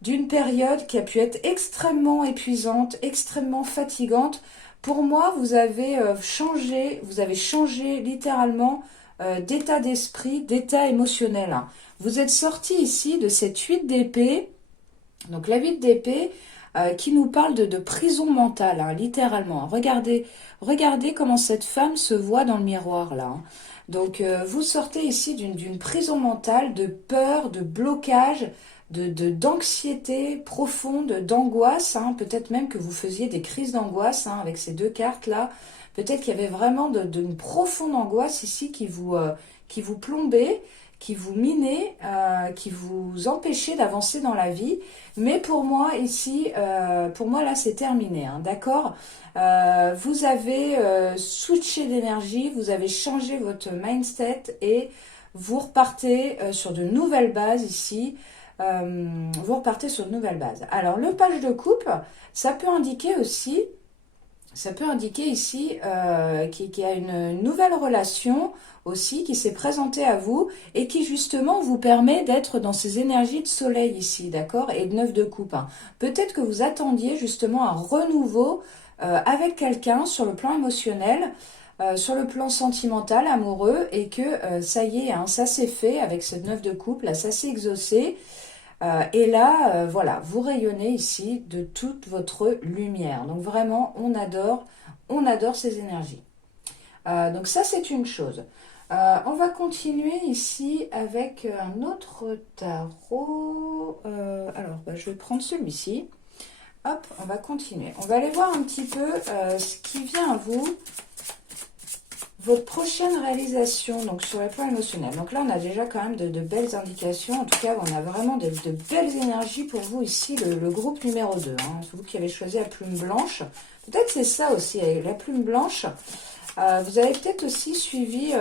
d'une période qui a pu être extrêmement épuisante, extrêmement fatigante. Pour moi, vous avez changé littéralement d'état d'esprit, d'état émotionnel, hein. Vous êtes sorti ici de cette 8 d'épée, donc la 8 d'épée qui nous parle de prison mentale, hein, littéralement. Regardez comment cette femme se voit dans le miroir là, hein. Donc vous sortez ici d'une prison mentale, de peur, de blocage, d'anxiété profonde, d'angoisse, hein. Peut-être même que vous faisiez des crises d'angoisse, hein, avec ces deux cartes là. Peut-être qu'il y avait vraiment une profonde angoisse ici qui vous plombait, qui vous minait, qui vous empêchait d'avancer dans la vie. Mais pour moi ici, pour moi là c'est terminé, hein, d'accord? Vous avez switché d'énergie, vous avez changé votre mindset et vous repartez sur de nouvelles bases ici. Vous repartez sur de nouvelles bases. Alors le page de coupe, ça peut indiquer aussi, ça peut indiquer ici qu'il y a une nouvelle relation aussi qui s'est présentée à vous et qui justement vous permet d'être dans ces énergies de soleil ici, d'accord? Et de 9 de coupe, hein. Peut-être que vous attendiez justement un renouveau avec quelqu'un sur le plan émotionnel, sur le plan sentimental, amoureux, et que ça y est, hein, ça s'est fait avec cette 9 de coupe, là ça s'est exaucé. Et là, voilà, vous rayonnez ici de toute votre lumière. Donc vraiment, on adore ces énergies. Donc ça, c'est une chose. On va continuer ici avec un autre tarot. Alors, bah, je vais prendre celui-ci. Hop, on va continuer. On va aller voir un petit peu ce qui vient à vous. Votre prochaine réalisation, donc sur le plan émotionnel. Donc là, on a déjà quand même de belles indications. En tout cas, on a vraiment de belles énergies pour vous ici, le groupe numéro 2. Hein. C'est vous qui avez choisi la plume blanche. Peut-être c'est ça aussi, avec la plume blanche. Vous avez peut-être aussi suivi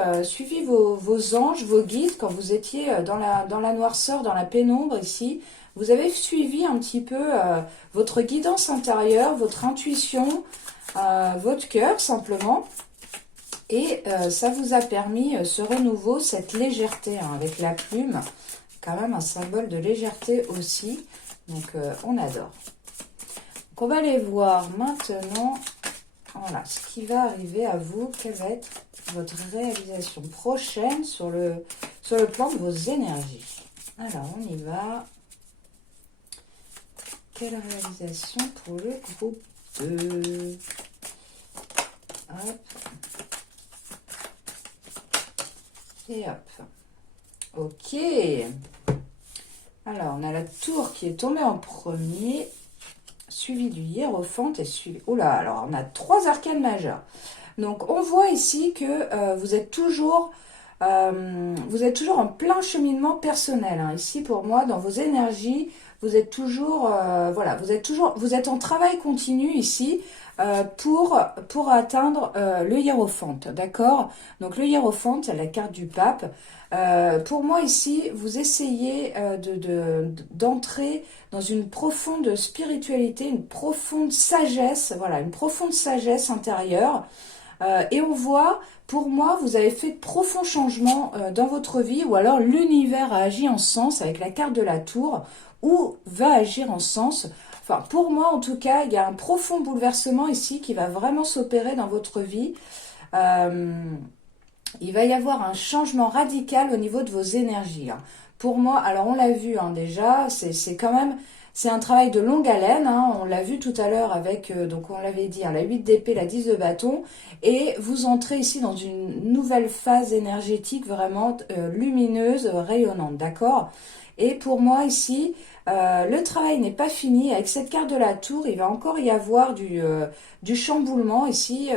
vos anges, vos guides, quand vous étiez dans la noirceur, dans la pénombre ici. Vous avez suivi un petit peu votre guidance intérieure, votre intuition, votre cœur simplement. Et ça vous a permis ce renouveau, cette légèreté, hein, avec la plume, quand même un symbole de légèreté aussi. Donc on adore. Donc on va aller voir maintenant, voilà, ce qui va arriver à vous, quelle va être votre réalisation prochaine sur le plan de vos énergies. Alors on y va. Quelle réalisation pour le groupe 2? Hop. Et hop. Ok. Alors, on a la tour qui est tombée en premier, suivi du hiérophante et suivi... Oula, alors on a 3 arcanes majeures. Donc, on voit ici que vous êtes toujours en plein cheminement personnel, hein. Ici, pour moi, dans vos énergies, vous êtes toujours, voilà, vous êtes en travail continu ici. Pour atteindre le hiérophante, d'accord? Donc le hiérophante, c'est la carte du pape. Pour moi ici, vous essayez d'entrer dans une profonde spiritualité, une profonde sagesse, voilà, une profonde sagesse intérieure. Et on voit, pour moi, vous avez fait de profonds changements dans votre vie, ou alors l'univers a agi en sens avec la carte de la tour, ou va agir en sens. Enfin, pour moi, en tout cas, il y a un profond bouleversement ici qui va vraiment s'opérer dans votre vie. Il va y avoir un changement radical au niveau de vos énergies, hein. Pour moi, alors on l'a vu, hein, déjà, c'est quand même... C'est un travail de longue haleine, hein, on l'a vu tout à l'heure avec, donc on l'avait dit, hein, la 8 d'épée, la 10 de bâton, et vous entrez ici dans une nouvelle phase énergétique vraiment lumineuse, rayonnante, d'accord? Et pour moi ici, le travail n'est pas fini. Avec cette carte de la tour, il va encore y avoir du chamboulement ici.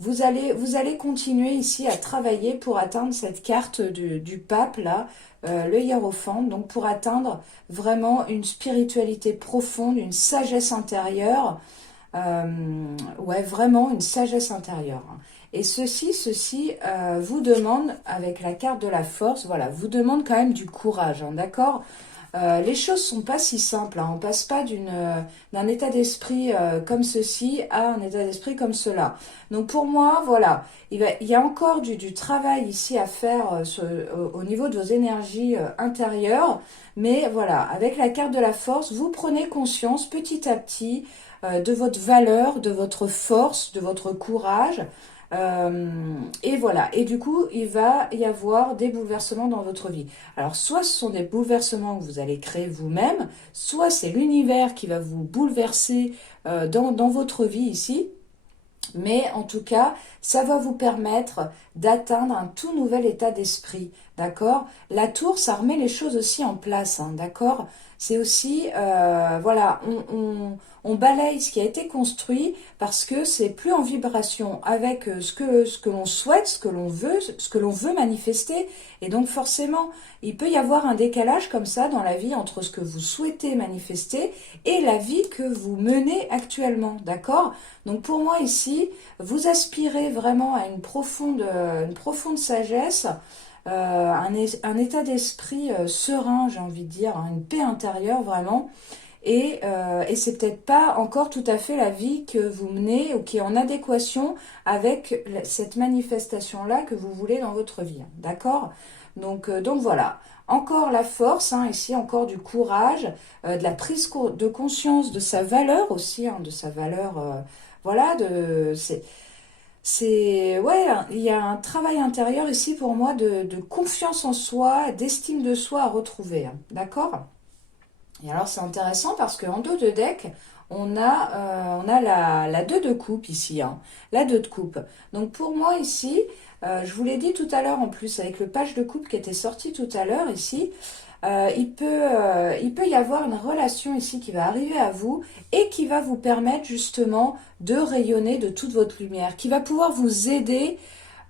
Vous allez continuer ici à travailler pour atteindre cette carte du pape, là, le hiérophant, donc pour atteindre vraiment une spiritualité profonde, une sagesse intérieure, ouais, vraiment une sagesse intérieure. Et ceci vous demande, avec la carte de la force, voilà, vous demande quand même du courage, hein, d'accord? Les choses sont pas si simples, hein. On passe pas d'un état d'esprit comme ceci à un état d'esprit comme cela. Donc pour moi, voilà, il y a encore du travail ici à faire au niveau de vos énergies intérieures. Mais voilà, avec la carte de la force, vous prenez conscience petit à petit de votre valeur, de votre force, de votre courage. Et voilà, et du coup, il va y avoir des bouleversements dans votre vie. Alors, soit ce sont des bouleversements que vous allez créer vous-même, soit c'est l'univers qui va vous bouleverser dans votre vie ici. Mais en tout cas, ça va vous permettre d'atteindre un tout nouvel état d'esprit, d'accord? La tour, ça remet les choses aussi en place, hein, d'accord? C'est aussi, voilà, on balaye ce qui a été construit parce que c'est plus en vibration avec ce que l'on souhaite, ce que l'on veut manifester. Et donc forcément, il peut y avoir un décalage comme ça dans la vie entre ce que vous souhaitez manifester et la vie que vous menez actuellement, d'accord? Donc pour moi ici, vous aspirez vraiment à une profonde sagesse, un état d'esprit serein, j'ai envie de dire, hein, une paix intérieure vraiment. Et c'est peut-être pas encore tout à fait la vie que vous menez ou qui est en adéquation avec cette manifestation-là que vous voulez dans votre vie. Hein, d'accord? Donc voilà. Encore la force, hein, ici, encore du courage, de la prise de conscience de sa valeur aussi, hein, de sa valeur. Voilà, ouais, il y a un travail intérieur ici pour moi de confiance en soi, d'estime de soi à retrouver. Hein, d'accord? Et alors c'est intéressant parce qu'en dos de deck, on a la 2 de coupe ici, hein, la 2 de coupe. Donc pour moi ici, je vous l'ai dit tout à l'heure en plus avec le page de coupe qui était sorti tout à l'heure ici, il peut y avoir une relation ici qui va arriver à vous et qui va vous permettre justement de rayonner de toute votre lumière, qui va pouvoir vous aider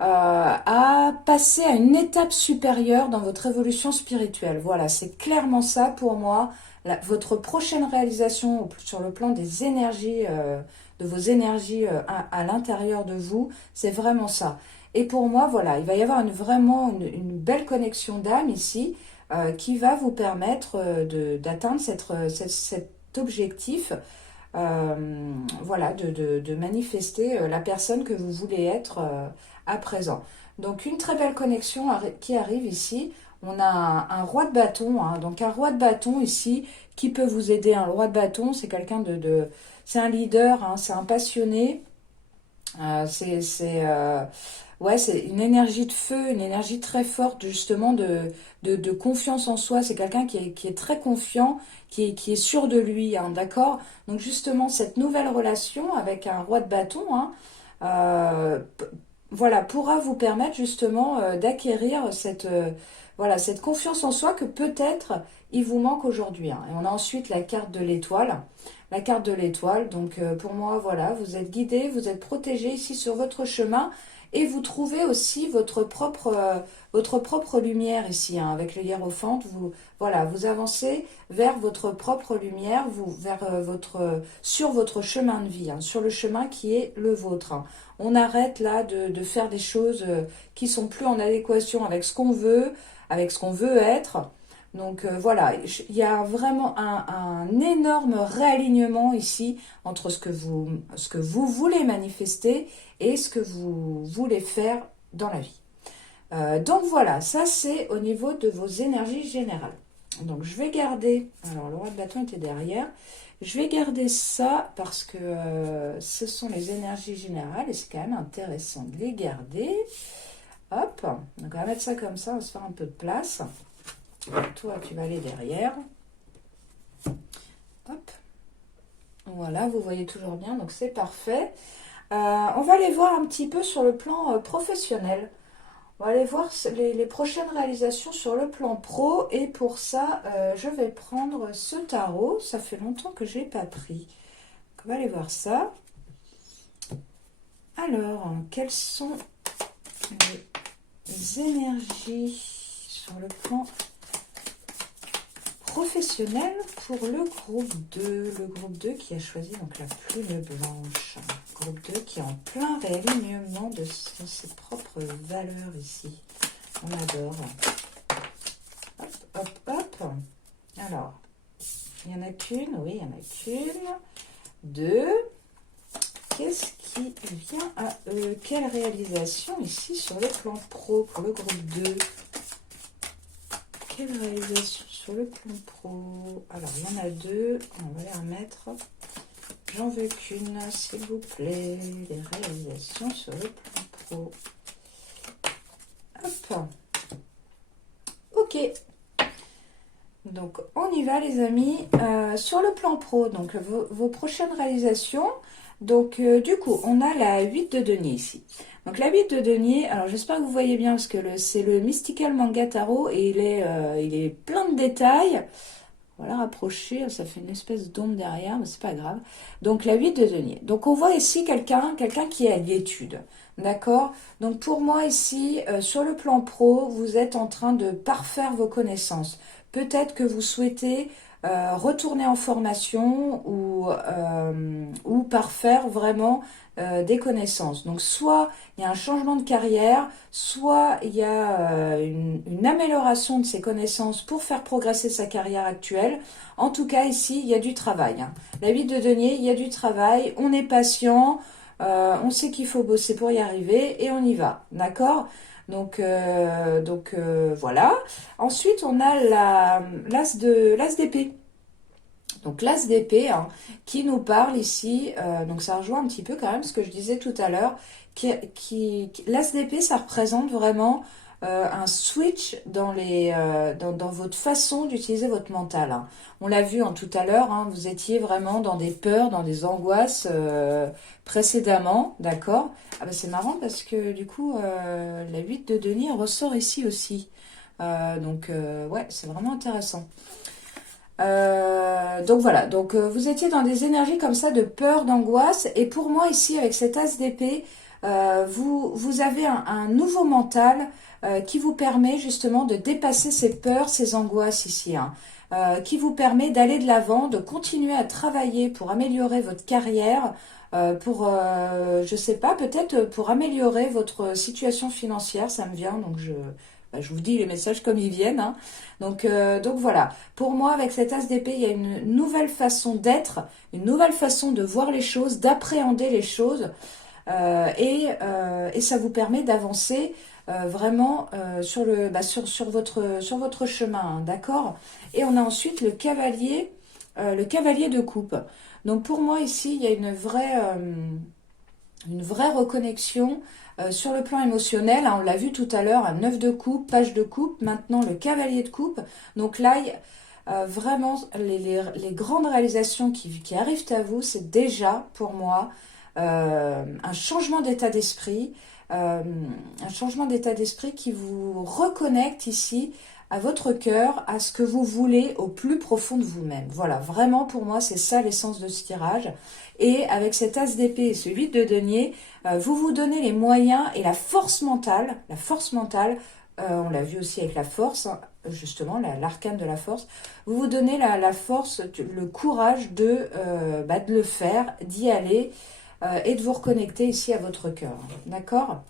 à passer à une étape supérieure dans votre évolution spirituelle. Voilà, c'est clairement ça pour moi. Votre prochaine réalisation sur le plan des énergies, de vos énergies à l'intérieur de vous, c'est vraiment ça. Et pour moi, voilà, il va y avoir vraiment une belle connexion d'âme ici qui va vous permettre d'atteindre cet objectif, voilà, de manifester la personne que vous voulez être à présent. Donc une très belle connexion qui arrive ici. On a un roi de bâton, hein, donc un roi de bâton ici qui peut vous aider. Un roi de bâton, c'est quelqu'un c'est un leader, hein, c'est un passionné, ouais, c'est une énergie de feu, une énergie très forte justement de confiance en soi. C'est quelqu'un qui est très confiant, qui est sûr de lui, hein, d'accord? Donc justement, cette nouvelle relation avec un roi de bâton, hein, voilà, pourra vous permettre justement d'acquérir voilà, cette confiance en soi que peut-être il vous manque aujourd'hui. Hein. Et on a ensuite la carte de l'étoile. La carte de l'étoile, donc pour moi, voilà, vous êtes guidé, vous êtes protégé ici sur votre chemin et vous trouvez aussi votre propre lumière ici, hein, avec le hiérophante. Voilà, vous avancez vers votre propre lumière, sur votre chemin de vie, hein, sur le chemin qui est le vôtre. Hein. On arrête là de faire des choses qui sont plus en adéquation avec ce qu'on veut, avec ce qu'on veut être. Donc voilà, il y a vraiment un énorme réalignement ici entre ce que vous voulez manifester et ce que vous voulez faire dans la vie. Donc voilà, ça c'est au niveau de vos énergies générales. Donc je vais garder, alors le roi de bâton était derrière, je vais garder ça parce que ce sont les énergies générales et c'est quand même intéressant de les garder. Hop, donc on va mettre ça comme ça, on va se faire un peu de place. Toi, tu vas aller derrière. Hop. Voilà, vous voyez toujours bien, donc c'est parfait. On va aller voir un petit peu sur le plan professionnel. On va aller voir les prochaines réalisations sur le plan pro. Et pour ça, je vais prendre ce tarot. Ça fait longtemps que je ne l'ai pas pris. Donc, on va aller voir ça. Alors, quelles sont les énergies sur le plan professionnel pour le groupe 2. Le groupe 2 qui a choisi donc la plume blanche. Groupe 2 qui est en plein réalignement de ses propres valeurs ici. On adore. Hop, hop, hop. Alors, il n'y en a qu'une. Oui, il y en a qu'une. Deux. Qu'est-ce qui vient à eux? Quelle réalisation ici sur le plan pro pour le groupe 2? Quelle réalisation sur le plan pro? Alors, il y en a deux. On va les remettre. J'en veux qu'une, s'il vous plaît. Les réalisations sur le plan pro. Hop. Ok. Donc, on y va, les amis. Sur le plan pro, donc vos prochaines réalisations. Donc, du coup, on a la 8 de denier ici. Donc, la 8 de denier, alors j'espère que vous voyez bien, parce que c'est le Mystical Manga Tarot, et il est plein de détails. Voilà, rapprocher, ça fait une espèce d'ombre derrière, mais c'est pas grave. Donc, la 8 de denier. Donc, on voit ici quelqu'un qui est à l'étude. D'accord? Donc, pour moi, ici, sur le plan pro, vous êtes en train de parfaire vos connaissances. Peut-être que vous souhaitez retourner en formation ou parfaire vraiment des connaissances. Donc, soit il y a un changement de carrière, soit il y a une amélioration de ses connaissances pour faire progresser sa carrière actuelle. En tout cas, ici, il y a du travail. Hein. La 8 de denier, il y a du travail, on est patient, on sait qu'il faut bosser pour y arriver et on y va. D'accord ? Donc voilà. Ensuite, on a l'as d'épée. Donc l'as d'épée hein, qui nous parle ici, donc ça rejoint un petit peu quand même ce que je disais tout à l'heure, l'as d'épée ça représente vraiment un switch dans votre façon d'utiliser votre mental. Hein. On l'a vu tout à l'heure, hein, vous étiez vraiment dans des peurs, dans des angoisses précédemment, d'accord? Ah bah c'est marrant parce que du coup la 8 de denier ressort ici aussi. Ouais, c'est vraiment intéressant. Donc voilà, donc vous étiez dans des énergies comme ça de peur, d'angoisse, et pour moi ici avec cet as d'épée, vous avez un nouveau mental qui vous permet justement de dépasser ces peurs, ces angoisses ici, hein, qui vous permet d'aller de l'avant, de continuer à travailler pour améliorer votre carrière, je sais pas, peut-être pour améliorer votre situation financière, ça me vient, donc je vous dis les messages comme ils viennent. Hein. Donc voilà, pour moi avec cet as d'épée, il y a une nouvelle façon d'être, une nouvelle façon de voir les choses, d'appréhender les choses et ça vous permet d'avancer vraiment sur votre chemin, hein, d'accord? Et on a ensuite le cavalier de coupe. Donc pour moi ici, il y a une vraie reconnexion sur le plan émotionnel, hein, on l'a vu tout à l'heure, un 9 de coupe, page de coupe, maintenant le cavalier de coupe. Donc là, vraiment, les grandes réalisations qui arrivent à vous, c'est déjà, pour moi, un changement d'état d'esprit, qui vous reconnecte ici à votre cœur, à ce que vous voulez au plus profond de vous-même. Voilà, vraiment pour moi, c'est ça l'essence de ce tirage. Et avec cet as d'épée et ce 8 de denier, vous vous donnez les moyens et la force mentale, on l'a vu aussi avec la force, hein, justement, l'arcane de la force, vous vous donnez la force, le courage de le faire, d'y aller et de vous reconnecter ici à votre cœur. D'accord ?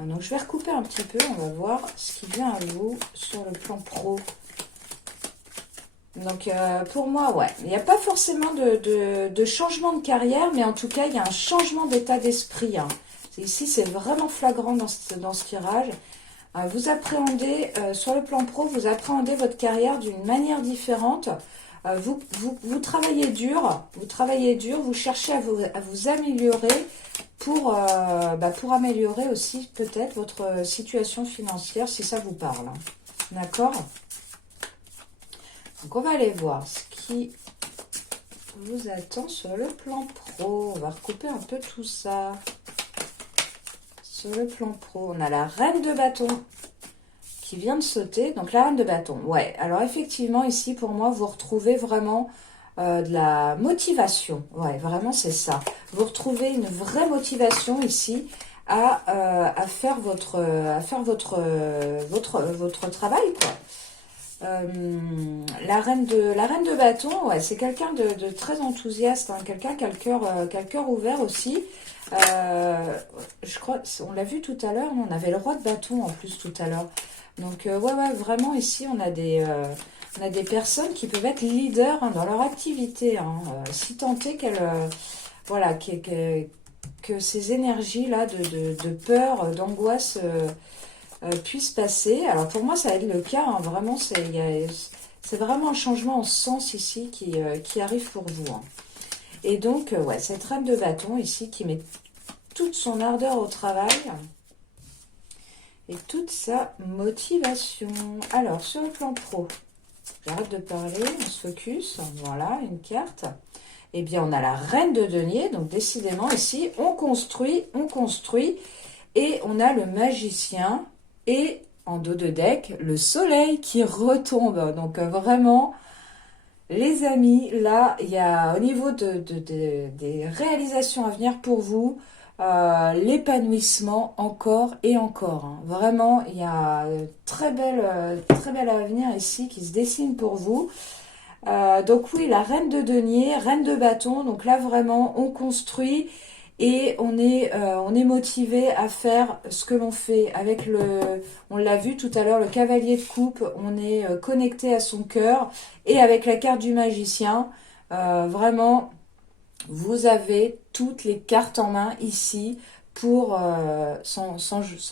Donc je vais recouper un petit peu, on va voir ce qui vient à vous sur le plan pro. Donc pour moi, ouais, il n'y a pas forcément de changement de carrière, mais en tout cas, il y a un changement d'état d'esprit. Hein. Ici, c'est vraiment flagrant dans ce tirage. Vous appréhendez, sur le plan pro, vous appréhendez votre carrière d'une manière différente. Vous travaillez dur, vous cherchez à vous améliorer pour améliorer aussi peut-être votre situation financière si ça vous parle. D'accord ? Donc on va aller voir ce qui vous attend sur le plan pro? On va recouper un peu tout ça. Sur le plan pro, on a la reine de bâton qui vient de sauter. Donc la reine de bâton, ouais. Alors effectivement, ici, pour moi, vous retrouvez vraiment de la motivation. Ouais, vraiment, c'est ça. Vous retrouvez une vraie motivation ici à faire votre travail, quoi. La reine de bâton, ouais, c'est quelqu'un de très enthousiaste, hein, quelqu'un qui a le cœur ouvert aussi. Je crois, on l'a vu tout à l'heure, on avait le roi de bâton en plus tout à l'heure. Donc ouais, vraiment ici on a des personnes qui peuvent être leaders, hein, dans leur activité, hein, si tant est voilà, que ces énergies-là de peur, d'angoisse puissent passer. Alors pour moi, ça va être le cas, hein, vraiment, c'est vraiment un changement en sens ici qui arrive pour vous, hein. Et donc, ouais, cette reine de bâton ici qui met toute son ardeur au travail et toute sa motivation. Alors, sur le plan pro, j'arrête de parler, on se focus. Voilà, une carte. Eh bien, on a la reine de denier. Donc, décidément, ici, on construit. Et on a le magicien. Et en dos de deck, le soleil qui retombe. Donc, vraiment, les amis, là, il y a au niveau des réalisations à venir pour vous, l'épanouissement encore et encore, hein. Vraiment, il y a très bel avenir ici qui se dessine pour vous. Donc oui, la reine de denier, reine de bâton. Donc là, vraiment, on construit et on est motivé à faire ce que l'on fait avec on l'a vu tout à l'heure, le cavalier de coupe. On est connecté à son cœur et avec la carte du magicien, vraiment, vous avez toutes les cartes en main ici pour, sans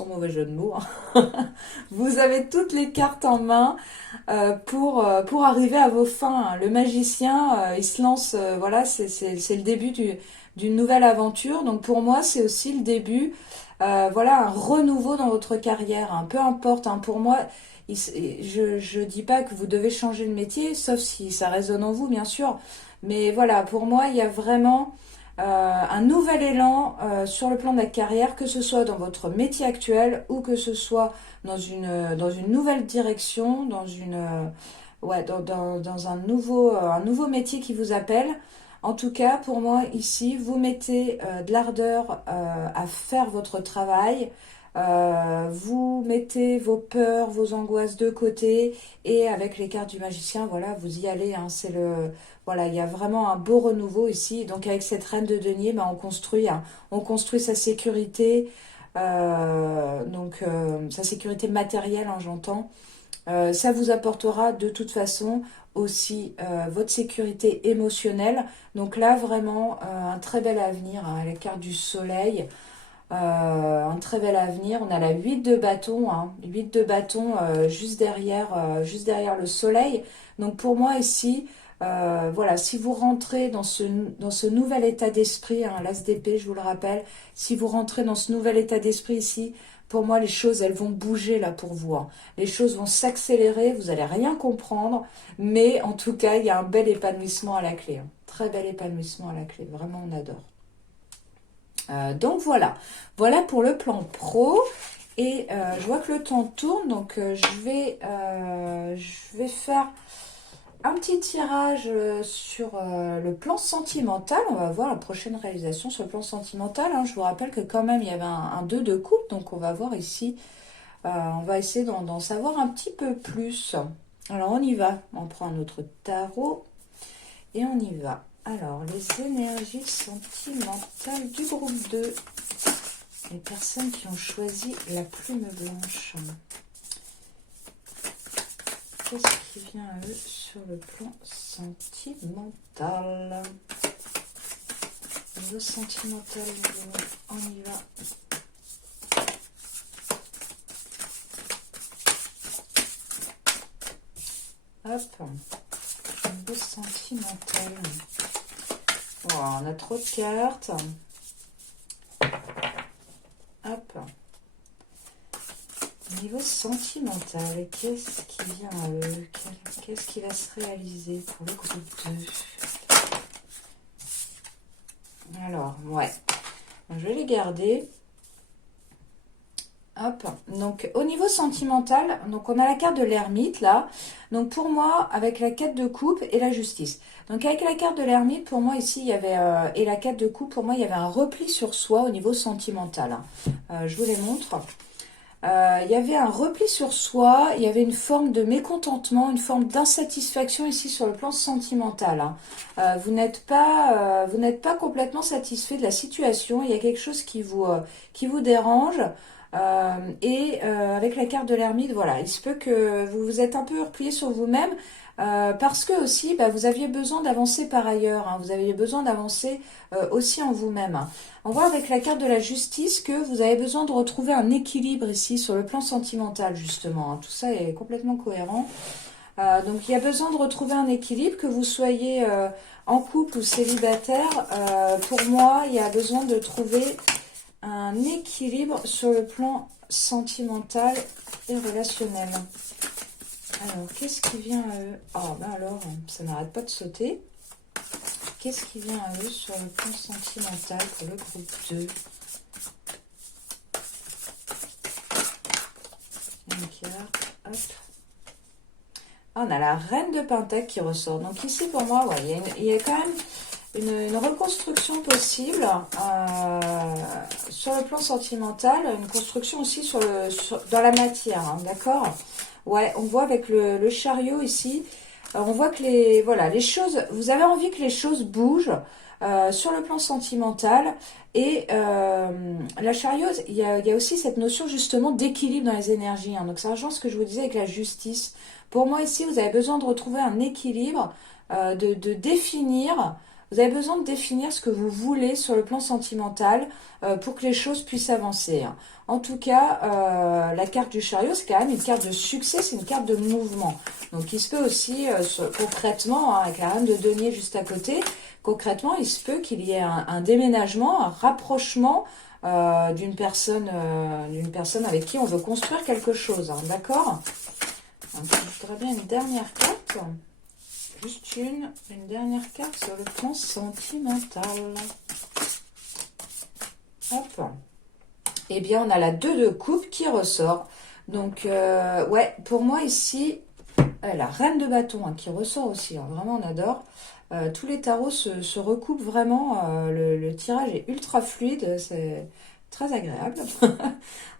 mauvais jeu de mots, hein. Vous avez toutes les cartes en main pour arriver à vos fins, hein. Le magicien, il se lance, voilà, c'est le début d'une nouvelle aventure. Donc pour moi, c'est aussi le début, voilà, un renouveau dans votre carrière, hein. Peu importe, hein, pour moi, je dis pas que vous devez changer de métier, sauf si ça résonne en vous, bien sûr. Mais voilà, pour moi, il y a vraiment un nouvel élan sur le plan de la carrière, que ce soit dans votre métier actuel ou que ce soit dans une nouvelle direction, dans un nouveau métier qui vous appelle. En tout cas, pour moi, ici, vous mettez de l'ardeur à faire votre travail. Vous mettez vos peurs, vos angoisses de côté et avec les cartes du magicien, voilà, vous y allez, hein, voilà, il y a vraiment un beau renouveau ici. Donc avec cette reine de denier, ben, on construit sa sécurité, sa sécurité matérielle, hein, j'entends. Ça vous apportera de toute façon aussi votre sécurité émotionnelle. Donc là, vraiment, un très bel avenir, hein, la carte du soleil. Un très bel avenir. On a la 8 de bâton, hein, 8 de bâton juste derrière le soleil. Donc pour moi ici, voilà, si vous rentrez dans ce nouvel état d'esprit, hein, l'as d'épée, je vous le rappelle, si vous rentrez dans ce nouvel état d'esprit ici, pour moi les choses, elles vont bouger là pour vous, hein. Les choses vont s'accélérer, vous n'allez rien comprendre, mais en tout cas, il y a un bel épanouissement à la clé, hein. Très bel épanouissement à la clé, vraiment on adore. Donc voilà pour le plan pro. Et je vois que le temps tourne, donc je vais faire un petit tirage sur le plan sentimental. On va voir la prochaine réalisation sur le plan sentimental, hein. Je vous rappelle que quand même il y avait un 2 de coupe, donc on va voir ici, on va essayer d'en savoir un petit peu plus. Alors on y va, on prend un autre tarot et on y va. Alors, les énergies sentimentales du groupe 2. Les personnes qui ont choisi la plume blanche. Qu'est-ce qui vient à eux sur le plan sentimental? Le sentimental, on y va. Hop, niveau sentimental. Oh, on a trop de cartes. Hop. Niveau sentimental, qu'est-ce qui vient à eux? Qu'est-ce qui va se réaliser pour le groupe 2? Alors, ouais. Je vais les garder. Hop. Donc, au niveau sentimental, donc on a la carte de l'ermite, là. Donc, pour moi, avec la 4 de coupe et la justice. Donc, avec la carte de l'ermite, pour moi, ici, il y avait... et la 4 de coupe, pour moi, il y avait un repli sur soi au niveau sentimental. Je vous les montre. Il y avait un repli sur soi, il y avait une forme de mécontentement, une forme d'insatisfaction ici sur le plan sentimental. Vous n'êtes pas complètement satisfait de la situation, il y a quelque chose qui vous dérange. Avec la carte de l'ermite, voilà, il se peut que vous vous êtes un peu replié sur vous-même parce que aussi vous aviez besoin d'avancer par ailleurs, hein, vous aviez besoin d'avancer aussi en vous-même. Hein. On voit avec la carte de la justice que vous avez besoin de retrouver un équilibre ici sur le plan sentimental justement. Hein. Tout ça est complètement cohérent. Donc il y a besoin de retrouver un équilibre, que vous soyez en couple ou célibataire. Pour moi, il y a besoin de trouver un équilibre sur le plan sentimental et relationnel. Alors, qu'est-ce qui vient à eux? Oh, ben alors, ça n'arrête pas de sauter. Qu'est-ce qui vient à eux sur le plan sentimental pour le groupe 2? Une carte, hop. Ah, on a la reine de Pentacle qui ressort. Donc ici, pour moi, ouais, il y a quand même une reconstruction possible sur le plan sentimental, une construction aussi dans la matière, hein, d'accord? Ouais, on voit avec le chariot ici, on voit que les choses, vous avez envie que les choses bougent sur le plan sentimental. Et la chariot, il y a aussi cette notion justement d'équilibre dans les énergies. Hein. Donc ça rejoint ce que je vous disais avec la justice. Pour moi ici, vous avez besoin de retrouver un équilibre, de définir. Vous avez besoin de définir ce que vous voulez sur le plan sentimental pour que les choses puissent avancer. Hein. En tout cas, la carte du chariot, c'est quand même une carte de succès, c'est une carte de mouvement. Donc il se peut aussi, concrètement, hein, avec la reine de denier juste à côté, concrètement, il se peut qu'il y ait un déménagement, un rapprochement d'une personne avec qui on veut construire quelque chose. Hein, d'accord? Je voudrais bien une dernière carte. Juste une dernière carte sur le plan sentimental. Hop. Eh bien, on a la 2 de coupe qui ressort. Donc, ouais, pour moi ici, la reine de bâton hein, qui ressort aussi. Hein, vraiment, on adore. Tous les tarots se recoupent vraiment. Le tirage est ultra fluide. C'est très agréable.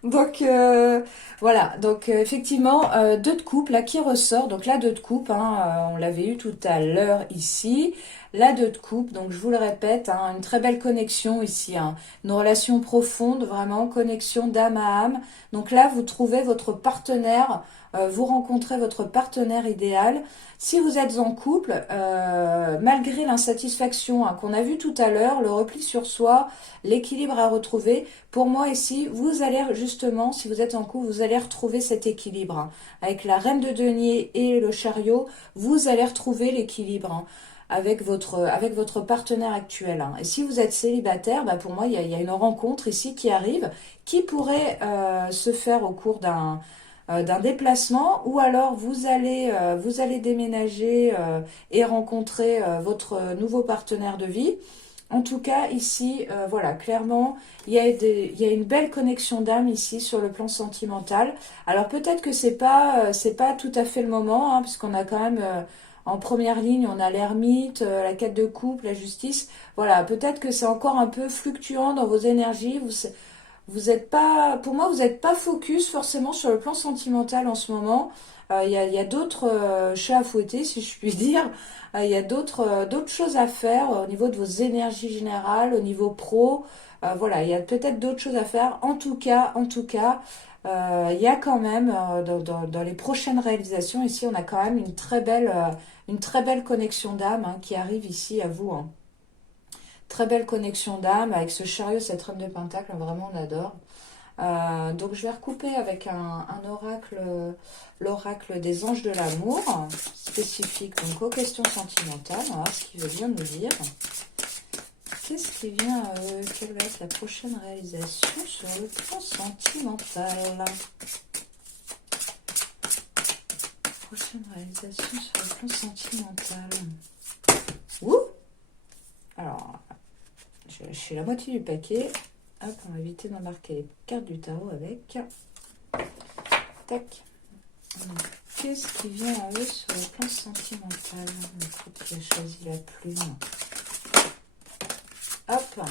Donc, voilà. Donc, effectivement, 2 de coupe là qui ressort. Donc, la 2 de coupe, hein, on l'avait eu tout à l'heure ici. La 2 de coupe, donc je vous le répète, hein, une très belle connexion ici, hein, une relation profonde, vraiment, connexion d'âme à âme. Donc là, vous trouvez votre partenaire, vous rencontrez votre partenaire idéal. Si vous êtes en couple, malgré l'insatisfaction hein, qu'on a vu tout à l'heure, le repli sur soi, l'équilibre à retrouver, pour moi ici, vous allez justement, si vous êtes en couple, vous allez retrouver cet équilibre. Hein. Avec la reine de denier et le chariot, vous allez retrouver l'équilibre. Hein. Avec votre partenaire actuel. Hein. Et si vous êtes célibataire, pour moi, il y a une rencontre ici qui arrive, qui pourrait se faire au cours d'un déplacement, ou alors vous allez déménager et rencontrer votre nouveau partenaire de vie. En tout cas, ici, voilà, clairement, il y a une belle connexion d'âme ici sur le plan sentimental. Alors peut-être que c'est pas tout à fait le moment, hein, puisqu'on a quand même... en première ligne, on a l'ermite, la 4 de coupe, la justice. Voilà, peut-être que c'est encore un peu fluctuant dans vos énergies. Vous êtes pas, pour moi, vous n'êtes pas focus forcément sur le plan sentimental en ce moment. Il y a d'autres chats à fouetter, si je puis dire. Il y a d'autres choses à faire au niveau de vos énergies générales, au niveau pro. Voilà, il y a peut-être d'autres choses à faire. En tout cas, il y a quand même, dans les prochaines réalisations, ici, on a quand même une très belle connexion d'âme hein, qui arrive ici à vous. Hein. Très belle connexion d'âme avec ce chariot, cette reine de pentacle, vraiment on adore. Donc je vais recouper avec un oracle, l'oracle des anges de l'amour, spécifique donc aux questions sentimentales. On va voir ce qu'il veut bien nous dire. Qu'est-ce qui vient quelle va être la prochaine réalisation sur le plan sentimental? Prochaine réalisation sur le plan sentimental. Ouh! Alors, je j'ai lâché la moitié du paquet. Hop, on va éviter d'embarquer les cartes du tarot avec. Tac. Qu'est-ce qui vient à eux sur le plan sentimental? Le couple qui a choisi la plume. Hop.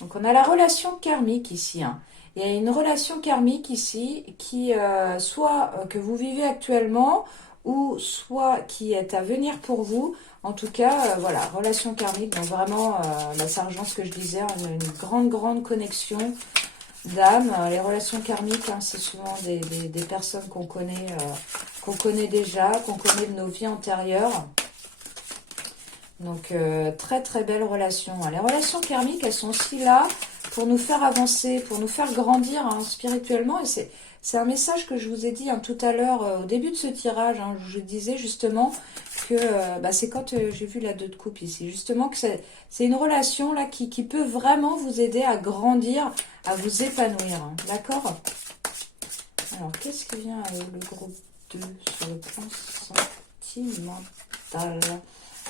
Donc on a la relation karmique ici. Hein. Il y a une relation karmique ici qui soit que vous vivez actuellement ou soit qui est à venir pour vous. En tout cas, voilà, relation karmique. Donc vraiment, ça rejoint ce que je disais, une grande connexion d'âme. Les relations karmiques, hein, c'est souvent des personnes qu'on connaît déjà, qu'on connaît de nos vies antérieures. Donc, très belle relation. Les relations karmiques, elles sont aussi là pour nous faire avancer, pour nous faire grandir hein, spirituellement. Et c'est un message que je vous ai dit hein, tout à l'heure, au début de ce tirage. Hein, je disais justement que c'est quand j'ai vu la 2 de coupe ici. Justement que c'est une relation là qui peut vraiment vous aider à grandir, à vous épanouir. Hein, d'accord? Alors, qu'est-ce qui vient le groupe 2 sur le plan sentimental?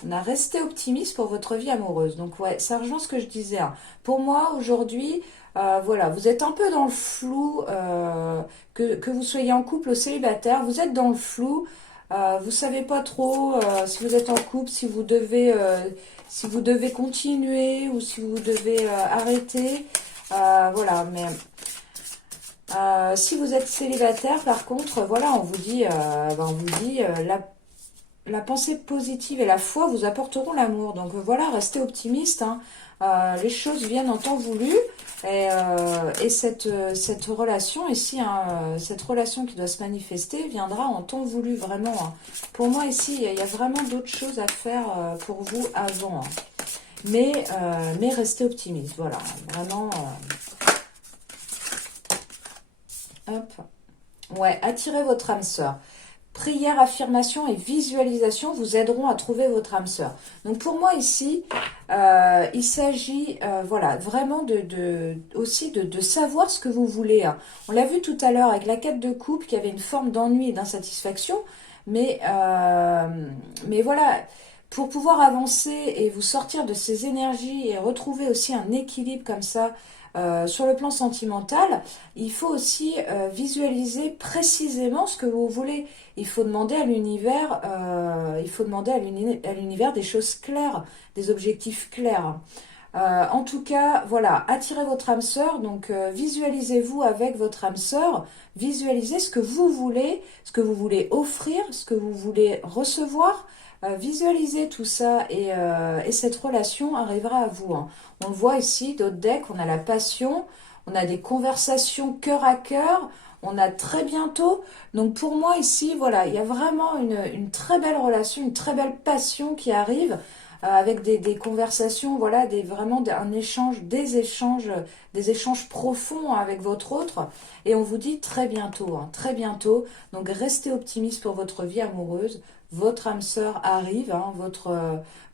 On a resté optimiste pour votre vie amoureuse. Donc, ouais, ça rejoint ce que je disais. Hein. Pour moi, aujourd'hui, voilà, vous êtes un peu dans le flou, que vous soyez en couple ou célibataire, vous êtes dans le flou. Vous savez pas trop si vous êtes en couple, si vous devez continuer ou si vous devez arrêter. Voilà, mais si vous êtes célibataire, par contre, voilà, on vous dit, la pensée positive et la foi vous apporteront l'amour. Donc voilà, restez optimiste. Hein. Les choses viennent en temps voulu. Et cette relation ici, hein, cette relation qui doit se manifester, viendra en temps voulu, vraiment. Hein. Pour moi ici, il y a vraiment d'autres choses à faire pour vous avant. Hein. Mais restez optimiste, voilà. Vraiment. Hop. Ouais, attirez votre âme sœur. Prière, affirmation et visualisation vous aideront à trouver votre âme sœur. Donc pour moi ici, il s'agit voilà, vraiment aussi de savoir ce que vous voulez. Hein. On l'a vu tout à l'heure avec la 4 de coupe qui avait une forme d'ennui et d'insatisfaction. Mais voilà, pour pouvoir avancer et vous sortir de ces énergies et retrouver aussi un équilibre comme ça, sur le plan sentimental, il faut aussi visualiser précisément ce que vous voulez. Il faut demander à l'univers, des choses claires, des objectifs clairs. En tout cas, voilà, attirez votre âme sœur, donc visualisez-vous avec votre âme sœur, visualisez ce que vous voulez offrir, ce que vous voulez recevoir, visualisez tout ça et cette relation arrivera à vous. Hein. On le voit ici, d'autres decks, on a la passion, on a des conversations cœur à cœur, on a très bientôt. Donc pour moi ici, voilà, il y a vraiment une très belle relation, une très belle passion qui arrive avec des conversations, voilà, des échanges profonds avec votre autre. Et on vous dit très bientôt, hein, très bientôt. Donc restez optimiste pour votre vie amoureuse. Votre âme sœur arrive, hein,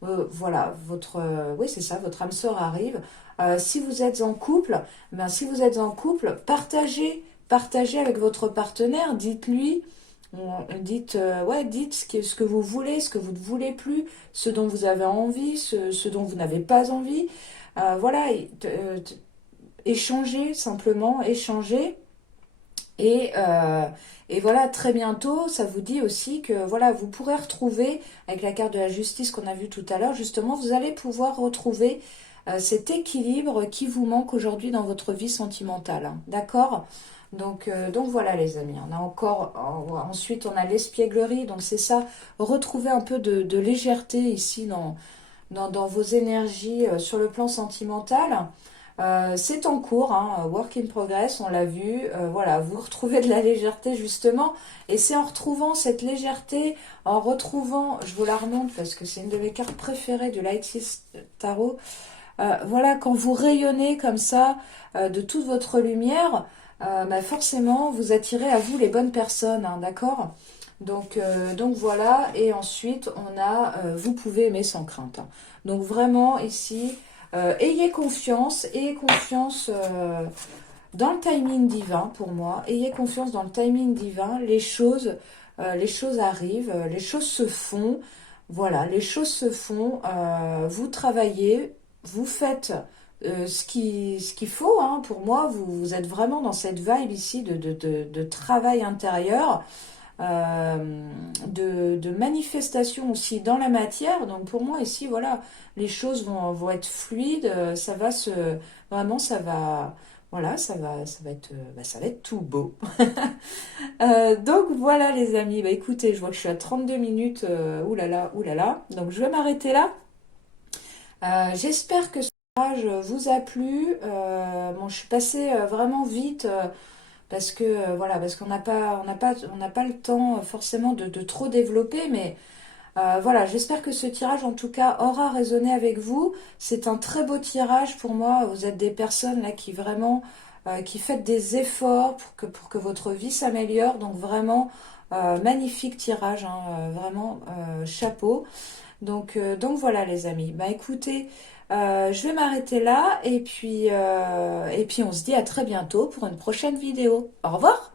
oui c'est ça, votre âme sœur arrive. Si vous êtes en couple, partagez avec votre partenaire, dites-lui, dites ce que vous voulez, ce que vous ne voulez plus, ce dont vous avez envie, ce dont vous n'avez pas envie. Voilà, échangez simplement, échangez. Et voilà, très bientôt, ça vous dit aussi que voilà, vous pourrez retrouver, avec la carte de la justice qu'on a vue tout à l'heure, justement, vous allez pouvoir retrouver cet équilibre qui vous manque aujourd'hui dans votre vie sentimentale. Hein, d'accord ? Donc voilà les amis, on a encore, ensuite on a l'espièglerie, donc c'est ça, retrouver un peu de légèreté ici dans vos énergies sur le plan sentimental. C'est en cours, hein, work in progress, on l'a vu, voilà, vous retrouvez de la légèreté justement, et c'est en retrouvant cette légèreté, en retrouvant, je vous la remonte parce que c'est une de mes cartes préférées du Light Six Tarot, voilà, quand vous rayonnez comme ça de toute votre lumière, forcément vous attirez à vous les bonnes personnes, hein, d'accord ? Donc voilà, et ensuite on a vous pouvez aimer sans crainte. Hein. Donc vraiment ici, ayez confiance dans le timing divin pour moi. Ayez confiance dans le timing divin. Les choses arrivent, les choses se font. Voilà, les choses se font. Vous travaillez vous faites ce qu'il faut, hein, pour moi, vous êtes vraiment dans cette vibe ici de travail intérieur, de manifestation aussi dans la matière. Donc pour moi ici, voilà, les choses vont être fluides, ça va se, vraiment, ça va, voilà, ça va être tout beau. Donc voilà les amis, bah écoutez, je vois que je suis à 32 minutes, oulala, oulala, donc je vais m'arrêter là. J'espère que ce tirage vous a plu. Bon, je suis passée vraiment vite parce que voilà, parce on n'a pas le temps forcément de trop développer, mais voilà, j'espère que ce tirage en tout cas aura résonné avec vous. C'est un très beau tirage pour moi. Vous êtes des personnes là qui vraiment qui faites des efforts pour que votre vie s'améliore. Donc vraiment magnifique tirage, hein, vraiment chapeau. Donc voilà les amis. Bah écoutez, je vais m'arrêter là et puis on se dit à très bientôt pour une prochaine vidéo. Au revoir!